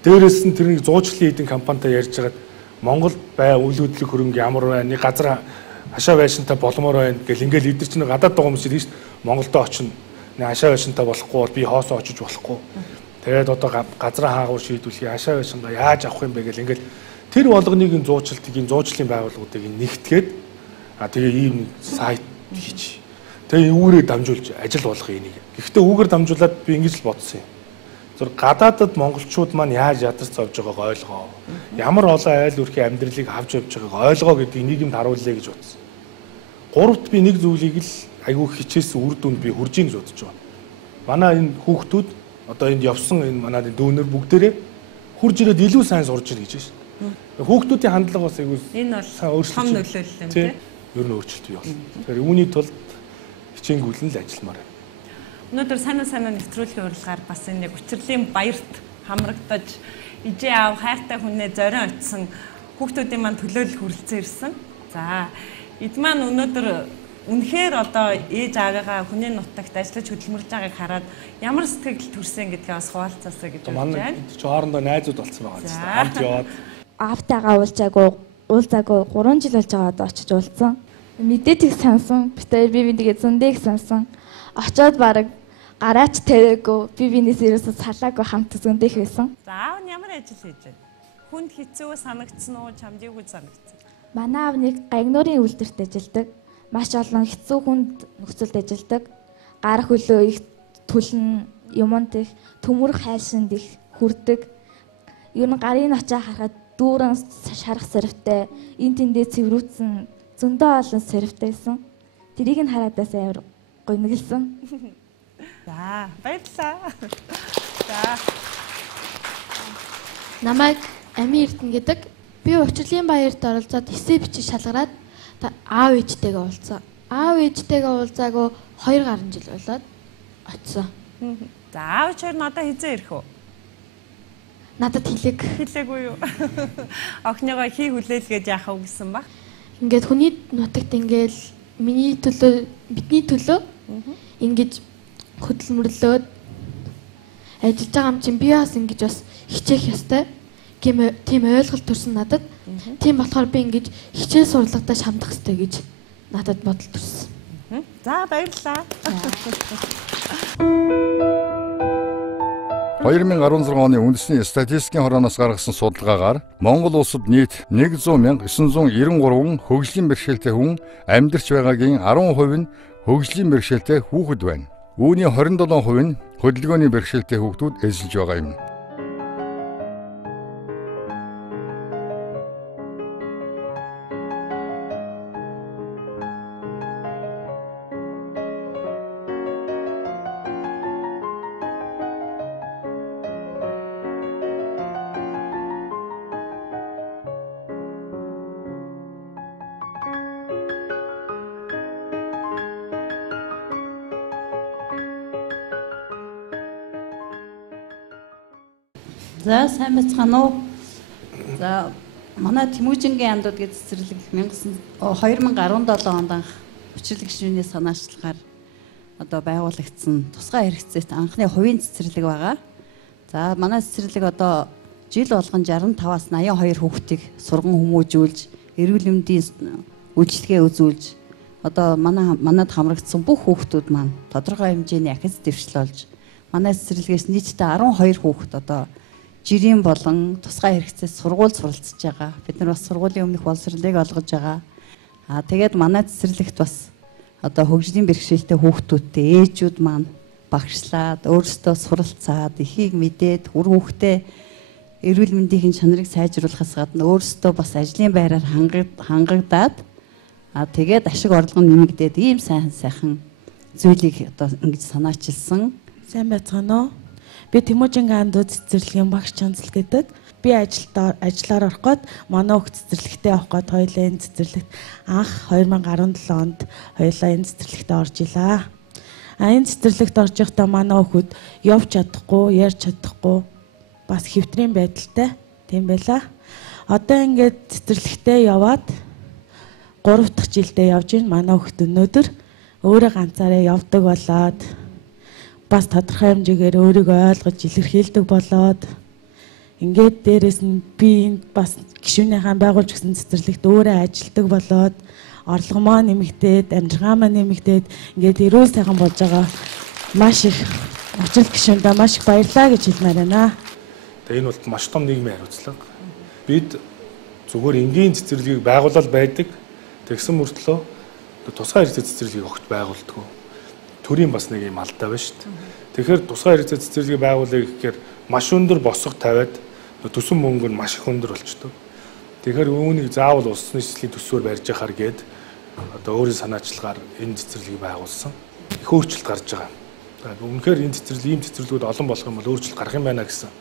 Дээрээс нь тэрнийг зуучлалын эдийн компанитай ярьж байгаад Монгол бай үйл хөдлөх хөрөнгө ямар байна? Нэг газар хашаа байшинтай болмоор байна гэл ингээл эдгээр чинь гадаад байгаа хүмүүс ирж Монголдо очино. Нэг хашаа байшинтай болохгүй бол би хоосоо очиж болохгүй. Тэгээд одоо газраа хаагур шийдвүлхий хашаа байшингаа яаж авах юм бэ гэл ингээл тэр болгоныг энэ зуучлалын байгууллагуудыг нэгтгээд тэгээ ийм сайт хийж тэгээ үүрээ дамжуулж ажил болгох энийг. Гэхдээ үүгээр дамжуулаад би ингэж л бодсон юм. Зөв гадаадд монголчууд маань яаж ядарч авж байгааг ойлгоо. Ямар олон айл өрхийн амьдралыг авч явж байгааг ойлгоо гэдгийг нийгэмд харуулъя гэж бодсон. Гуравт би нэг зүйлийг л айгүй хичээсэн үр дүнд би хүрж ийн гэж бодож байгаа. Манай энэ хүүхдүүд одоо энд явсан энэ манай дүүнер бүгдээрээ хурж ирээд илүү сайн сурж ийн гэж байна. Хүүхдүүдийн хандлага бас айгүй энэ бол том нөлөөлөл юм тийм. Ер нь өөрчлөлт бий болно. Тэгэхээр үүний тулд хичээнгүйлэн л ажилламаар байна. Өнөөдөр сайн нэвтрүүлгийн урилгаар бас энэ яг УЧРАЛ-ийн баярт хамрагдаж ижээ аав хайртай хүнээ зорион очисон хүүхдүүдийн маань төлөөлөл хүрэлцэн ирсэн. За эд маань өнөөдөр үнэхээр одоо ээж аавыгаа хүний нутагт ажиллаж хөдөлмөрлж байгааг хараад ямар сэтгэл төрсөн гэдгээ бас хуваалцаасаа гэж бодож байна. Манай чи хоорондоо найзууд болсон байгаа ч гэсэн хамт яваад аавтайгаа уулзаагүй 3 жил болж байгаа одоо очиж уулзсан. Мэдээч сансан. Битээ би тэгээд зөндөө их сансан. Очоод баг гараач тавиагүй би бинээс ерөөсө салаагүй хамт зөндөө их байсан. За аав нь ямар ажил хийж байна? Хүнд хэцүү санагдсан уу? Чамдийгүү санагдсан? Манай аав нэг гагнуурын үйлдвэрт ажилладаг. Маш олон хэцүү хүнд нөхцөлд ажилладаг. Гар хөлөө их түлэн юмд их төмөр хайлшинд их хүрдэг. Ер нь гарын очоо харахад дүүрэн шарах сорвтой, эн тэндээ цэврүүцэн зөндөө олон сорвтой байсан. Тэрийг нь хараадаас амар гойнглсан. За, баярлалаа. За. Намайг Ами Эрдэнэ гэдэг. Би УЧРАЛ-ийн баярт оролцоод эсээ бичиж шалгараад аав ээжтэйгээ уулзсан. Аав ээжтэйгээ уулзаагүй 2 гаруй жил болоод очсон. За, аав ч надад хизээ ирэх үү? Надад хэлээгүй юу? Охиныгоо хий хүлээлгээд яах вэ гэсэн баг? Ингээд хүний нутагт ингээл миний төлөө, бидний төлөө ингэж хөдөлмөрлөөд ажиллаж байгаа юм чинь би бас ингэж бас хичээх ёстой. Тийм ойлголт төрсөн надад. Тийм болохоор би ингэж хичээл сурлагатаа шамдах ёстой гэж надад бодол төрсөн. За баярлалаа. 2016 оны үндэсний статистикийн хорооноос гаргасан судалгаагаар Монгол улсад нийт 100,993 хөгжлийн бэрхшээлтэй хүн амьдарч байгаагийн 10% нь хөгжлийн бэрхшээлтэй хүүхэд байна. Үүний 27% нь хөдөлгөөний бэрхшээлтэй хүүхдүүд эзэлж байгаа юм. За сайн байцгаана уу. За манай Тэмүүжингийн андууд гэж цэцэрлэг 2017 онд анх УЧРАЛ ГИШүүний санаачлагаар одоо байгуулагдсан тусгай хэрэгцээт анхны хувийн цэцэрлэг байгаа. За манай цэцэрлэг одоо жил болгон 65-аас 82 хүүхдийг сурган хүмүүжүүлж, эрүүл мэндийн үйлчилгээ үзүүлж одоо манад хамрагдсан бүх хүүхдүүд маань тодорхой хэмжээний ахиц дэвшил олж манай цэцэрлэгээс нийтдээ 12 хүүхэд одоо жирийн болон тусгай хэрэгцээс сургууль суралцж байгаа. Бид нар бас сургуулийн өмнөх боловсролыг олгож байгаа. Тэгээд манай цэцэрлэгт бас одоо хөгжлийн бэрхшээлтэй хүүхдүүдтэй ээжүүд маань багшлаад өөрсдөө суралцаад эхийг мэдээд үр хүүхдээ эрүүл мэндийн чанарыг сайжруулахаас гадна өөрсдөө бас ажлын байраар хангагдаад тэгээд ашиг орлого нэмэгдээд ийм сайхан зүйлийг одоо ингэж санаачилсан. Сайн байцгаана уу? Би Тэмүүжингийн андууд цэцэрлэгийн багш Чанцал гэдэг. Би ажиллаар орох гээд манай хүүхд цэцэрлэгтээ авах гээд хоёулаа энэ цэцэрлэгт анх 2017 онд хоёулаа энэ цэцэрлэгтээ орж илаа. Энэ цэцэрлэгт орж байхдаа манай хүүхд явж чадахгүй, ярьж чадахгүй бас хэвтрийн байдалтай тийм байла. Одоо ингээд цэцэрлэгтээ яваад 3 дахь жилдээ явж байна. Манай хүүхд өнөөдөр өөрөө ганцаараа явдаг болоод бас тодорхой хэмжээгээр өөрийгөө ойлгож илэрхийлдэг болоод ингээд дээрэс нь би бас гишүүнийхаа байгуулж гисэн цэцэрлэгт өөрөө ажилдаг болоод орлого маань нэмэгдээд, амжиргаа маань нэмэгдээд ингээд эрүүл сайхан болж байгаа. Маш их УЧРАЛ гишүүндээ маш их баярлалаа гэж хэлмээр байна. Тэгээ энэ бол маш том нийгмийн хариуцлага. Бид зүгээр энгийн цэцэрлэгийг байгуулаад байдаг. Тэгсэн мөртлөө тусгай хэрэгцээ цэцэрлэгийг огт байгуулдаг. Төрийн бас нэг юм алдаа байна шүү дээ. Тэгэхээр тусгай хэрэгцээ цэцэрлэгийг байгуулъя гэхээр маш өндөр босго тавиад төсөн мөнгө нь маш их өндөр болчдөг. Тэгэхээр үүнийг заавал улсын нийслэлийн төсвөөр барьж яхаар гээд одоо өөрийн санаачлагаар энэ цэцэрлэгийг байгуулсан. Их өөрчлөлт гарч байгаа. Үнэхээр энэ ийм цэцэрлэгүүд олон болох юм бол өөрчлөлт гарах юм байна гэсэн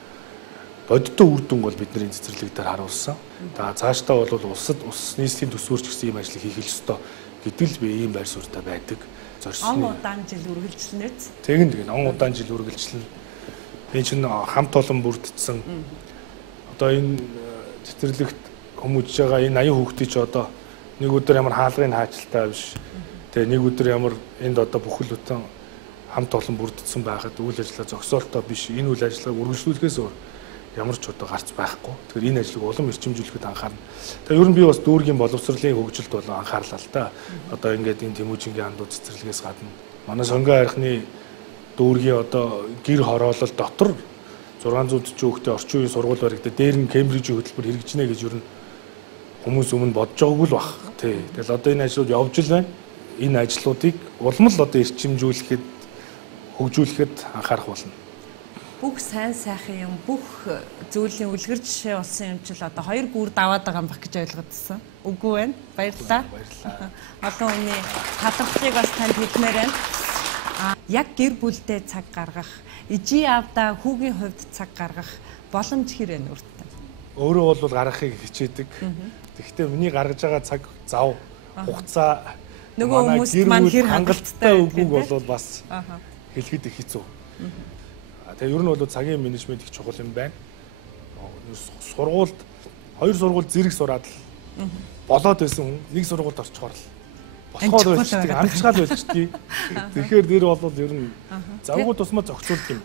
бодиттой үр дүн бол бидний энэ цэцэрлэг дээр харуулсан. Цаашдаа бол улс нийслэлийн төсвөөрч гэсэн ийм ажлыг хийх ёстой гэдэг л би ийм байр суурьтай байдаг. зорьсон. Он удаан жил үргэлжлэнэ. Тэгээд он удаан жил үргэлжлэн. Энэ чинь хамт олон бүрдсэн. Одоо энэ цэцэрлэгт хүмүүж байгаа энэ 80 хүүхдийн ч одоо нэг өдөр ямар хаалгын хаачилтаа биш. Тэгээ нэг өдөр ямар энд одоо бүхэл бүтэн хамт олон бүрдсэн байхад үйл ажиллагаа зогсоолтой биш. Энэ үйл ажиллагааг үргэлжлүүлэхээс өөр ямар ч одоо гарч байхгүй. Тэгэхээр энэ ажлыг улам эрчимжүүлэхэд анхаарна. Тэгээ ер нь би бас дүүргийн боловсролын хөгжилд болон анхаарлаа л да. Одоо ингээд энэ Тэмүүжингийн андуу цэцэрлэгээс гадна манай сонгон хайрхны дүүргийн одоо гэр хороолол дотор 640 хүүхдээ орчин үеийн сургууль баригдаад дээр нь Кембрижийн хөтөлбөр хэрэгжинэ гэж ер нь хүмүүс өмнө бодож байгаагүй л баг. Тий. Тэгэл одоо энэ ажлууд явж л байна. Энэ ажлуудыг улам л одоо эрчимжүүлэхэд хөгжүүлэхэд анхаарах болно. Бүх сайн сайхан юм, бүх зүйлийн үлгэр жишээ болсон юм чил одоо 2 гүр даваад байгаа юм баг гэж ойлгодсон. Үгүй байна. Баярлалаа. Баярлалаа. Олон хүний талархлыг бас танд хэлмээр байна. Яг гэр бүлдээ цаг гаргах, ижи аавда хүүгийн хувьд цаг гаргах боломж хэр байна үрдээ. Өөрөө бол гаргахыг хичээдэг. Тэгэхдээ миний гаргаж байгаа цаг зав хугацаа нөгөө хүмүүст маань хэр хангалттай үгүйг бол бас хэлэхэд их хэцүү. Тэгээ ер нь бол цагийн менежмент их чухал юм байна. Сургуульд 2 сургууль зэрэг сураад л болоод байсан хүн нэг сургуульд орчхоор л болохоор болчихдээ амжгаал болчихдээ. Тэгэхээр нэр бол ер нь завгүй тусмаа зохицуулт юм.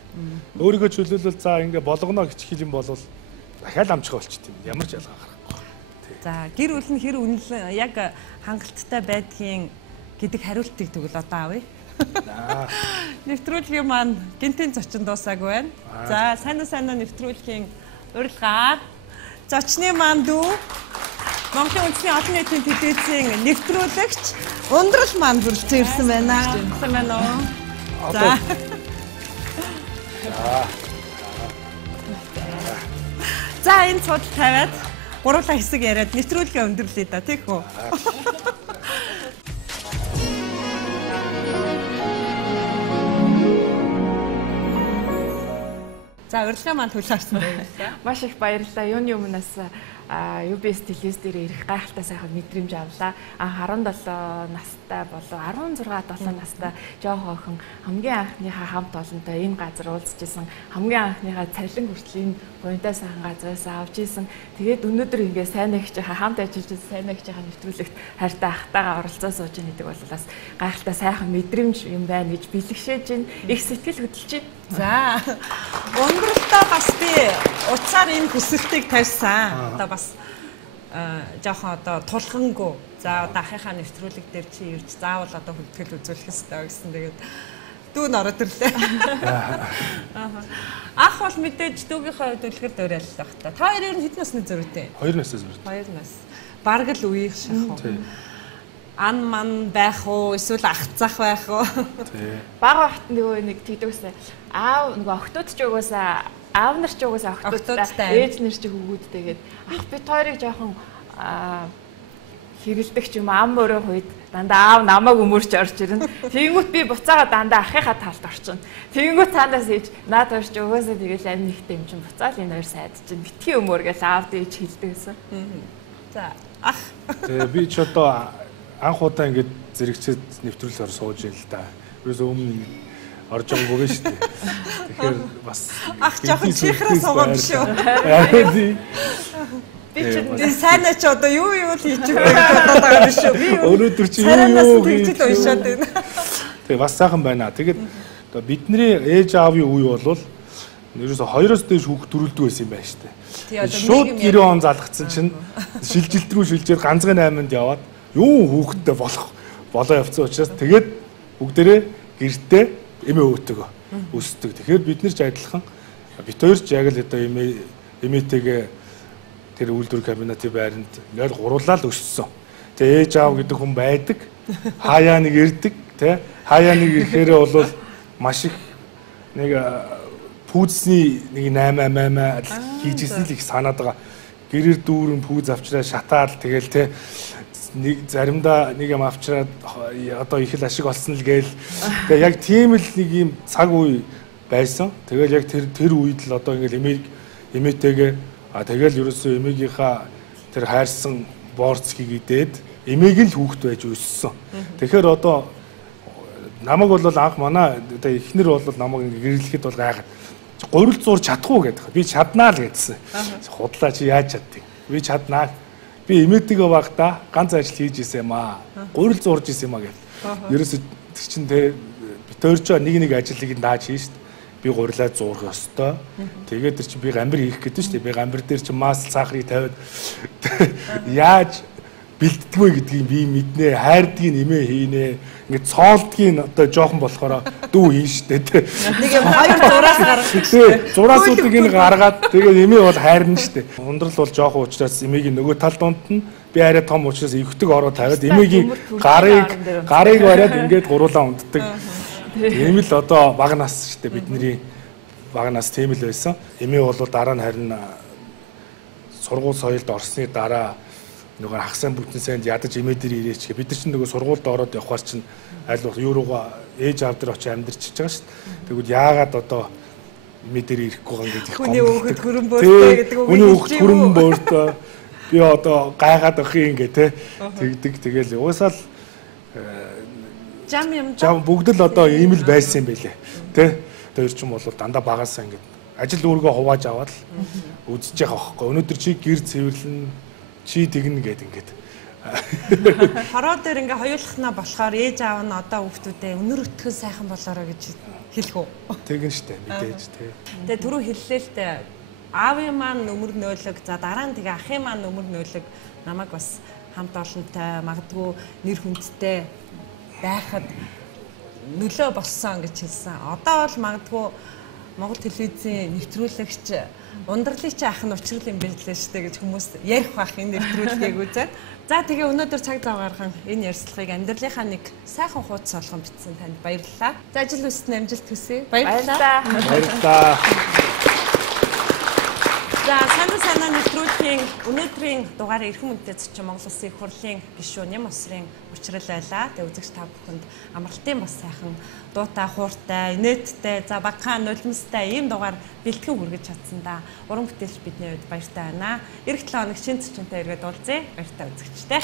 Өөрийгөө чөлөөлөл за ингээ болгоно гिचхил юм бол дахиад амжгаа болчихдээ юм. Ямар ч ялгаа гарахгүй. За гэр бүл нь хэр үнэлэн яг хангалттай байдгийн гэдэг хариултыг тэгвэл одоо авъя. Нэвтрүүлгийн маань гинтийн зочин дуусаагүй байна. За сайн нэвтрүүлгийн урилга. Зочны маань дүү Монголын үндэсний олон нийтийн телевизийн нэвтрүүлэгч Ундрал маань бүрэлдсэн ирсэн байна. Сайн байна уу? За. За энэ цодол тавиад гурлаа хэсэг яриад нэвтрүүлгээ өндөрлөе да тийх үү? За урилга маань төлөөрсөн байна. Маш их баярлалаа. Юуны өмнөөс UBS телевиз дээр ирэх гайхалтай сайхан мэдрэмж авлаа. 17 настай болов 16-7 настай жоох охин хамгийн анхныхаа хамт олонтой энэ газар уулзчихсан. Хамгийн анхныхаа цалин хүртэл энэ буянтай сайхан газраас авч исэн. Тэгээд өнөөдөр ингээ сайн нэгж хамт ажиллаж сайн нэгж нэвтрүүлэгт хайртай ахтайгаа оролцоо сууж байгаа гэдэг бол бас гайхалтай сайхан мэдрэмж юм байна гэж бэлгшээж байна. Их сэтгэл хөдлөж байна. За өндөрлөлтөө бас би утсаар энэ хүсэлтийг тавьсан. Одоо бас жоохон одоо тулхангүй. За одоо ахыхаа нэвтрүүлэг дээр чи ирж заавал одоо хөлтгөл үзүүлэх ёстой гэсэн. Тэгээд дүүн ороод ирлээ. Ах бол мэдээж дүүгийнхээ хувьд үлгэр дуурайл байх та. Та хоёр ер нь хэдэн насны зөрүүтэй? 2 наснаас зөрүүтэй. 2 нас. Бараг л үеих шахав. Ан ман байх уу эсвэл ах зах байх уу? Бага хот нөгөө нэг тэгдэгсэн. Аав нөгөө охтууд ч угаасаа аав нар ч угаасаа охтуудтай ээж нар ч хөвгүүдтэйгээд ах бит хоёрыг жоохон хэрэлдэг ч юм ам өрөө хойд дандаа аав намайг өмөрч орж ирнэ. Тэгэнгүүт би буцаага дандаа ахыхаа талд орчин. Тэгэнгүүт цаанаас ээж наад хоёр ч угаасаа тэгэл амь нэгтэй юм чинь буцаал энэ хоёр сайд чинь битгий өмөр гэж аав дээж хэлдэгсэн. За ах. Тэгээ би ч одоо анх удаа ингэж зэрэгцээд нэвтрүүлгээр сууж ийн л да. Ерөөсөө өмнө орж байгаагүй шүү дээ. Тэгэхээр бас ах жоохон чихрээ суугаа биш үү? Би ч сайн ч одоо юу л хийж байгаа байгаа биш үү? Би өнөөдөр чи юу хийж уншаад байна. Тэгээ бас сайхан байна. Тэгээд бидний ээж аавын үе бол ерөөсөө 2-оос дээш хүүхд төрүүлдэг байсан юм байна шүү дээ. Шууд 90 он залгацсан чинь шилжилт рүү шилжээд ганцхан 8-нд яваад юу хүүхэдтэй болоо явцсан учраас тэгээд бүгдээрээ гэртээ эмээ өвтөгөө өсдөг. Тэгэхээр бид нар ч адилхан бит хоёр ч яг л одоо эмээтэйгээ тэр үйлдвэр кабинетийн байранд нөл гурлаа л өссөн. Тэгээ ээж аав гэдэг хүн байдаг. Хаяа нэг ирдэг, тэ? Хаяа нэг ирэхээрээ бол маш их нэг пүүзсний нэг 8 хийжсэн л их санаад байгаа. Гэрээр дүүрэн пүүз авчраа шатаал тэгэл тэ нэг заримдаа нэг юм авчраад одоо их л ашиг олсон л гээл. Тэгээ яг тийм л нэг юм цаг үе байсан. Тэгэл яг тэр үед л одоо ингээл эмээтэйгээ тэгэл ерөөсөө эмээгийнхаа тэр хайрсан боорцгийг идээд эмээг л хүүхэд байж өссөн. Тэгэхээр одоо намайг бол анх манай одоо эхнэр бол намайг гэрлэхэд бол гайхаад гурил зур чадахгүй гэдэг. Би чаднаа л гэдсэн. Худлаа чи яаж чаддгийг. Би чаднаа. Би имээтэйгээ багтаа ганц ажил хийж исэн юм аа. Гурил зурж исэн юм аа гэв. Ерөөсө чинь те битөрч нэг ажлыг дааж хийн шүү дээ. Би гурилаа зуурах ёстой. Тэгээд тэр чинь би гамбар хийх гэдэг шүү дээ. Би гамбар дээр чинь мас сахарыг тавиад яаж бэлддэгвэ гэдгийг би мэднэ. Хайрдгийг нэмээ хийнэ. Ингээд цоолдгийг одоо жоохон болохоор дүү хийн шүү дээ. Нэг юм хоёр зураас гаргах шүү дээ. Зураасуудыг энэ гаргаад тэгээд нэмээ бол хайрна шүү дээ. Ундрал бол жоохон учраас эмээгийн нөгөө талд донд нь би арай том учраас эвхдэг ороо тавиад эмээгийн гарыг бариад ингээд гуруулаа унддаг. Тийм л одоо бага нас шүү дээ бидний бага нас тийм л байсан. Эмээ бол дараа нь харин сургууль соёлд орсны дараа нөгөө ах сайн бүтэн сайнд ядаж эмээ дээр ирээч гэ бид нар чинь нөгөө сургуульд ороод явхаар чинь аль болох юурууга ээж аав дээр очиж амьдарч байгаа шүү дээ. Тэгвэл яагаад одоо эмээ дээр ирэхгүй байгаа гэдэг хүний хүүхэд хүрэн бөөртэй гэдэг үг хүний хүүхэд хүрэн бөөртэй би одоо гайхаад ах юм гэ те тэгдэг тэгэл уусаал жам бүгд л одоо ийм л байсан юм байлээ те тэр чинь бол дандаа багасаа ингээд ажил үүргөө хувааж аваад үзэж байгаа байхгүй өнөөдөр чи гэр цэвэрлэн чи тэгнэ гэд ингээд хороо дээр ингээ хоёулахнаа болохоор ээж аав нь одоо хүүхдүүдээ өнөр өтгөн сайхан болоорой гэж хэлэх үү тэгнэ штэ мэдээж те тэгээ түрүү хэллээ л те аавын маань нөмөр нөөлөг за дараа нь тэгээ ахын маань нөмөр нөөлөг намайг бас хамт олонтой магадгүй нэр хүндтэй байхад нөлөө болсон гэж хэлсэн. Одоо бол магадгүй Монгол телевизийн нэвтрүүлэгч ундралын чи ах нь учрал юм байлээ шүү дээ гэж хүмүүс ярих бах энэ нэвтрүүлгийг үзээд. За тэгээ өнөөдөр цаг зав гарган энэ ярилцлагыг амьдралынхаа нэг сайхан хуудас болгон бичсэн танд баярлалаа. За ажил үстэн амжилт хүсье. Баярлалаа. Баярлалаа. За санаа нэвтрүүлгийн өнөөдрийн дугаарыг эрхэм үндэтэй зочин Монгол Улсын их хурлын гишүүн НЯМ-ОСОРЫН УЧРАЛ байлаа. Тэгээ үзэгч та бүхэнд амралтын бас сайхан дуутай, хууртай, инээдтэй, за багахан нулимстай ийм дугаар бэлтгэн хүргэж чадсан да. Уран бүтээлч бидний хувьд баяртай байна. Эх 7 хоног шинэ зочинтой иргэд уулзъя. Баяртай үзэгчтэй.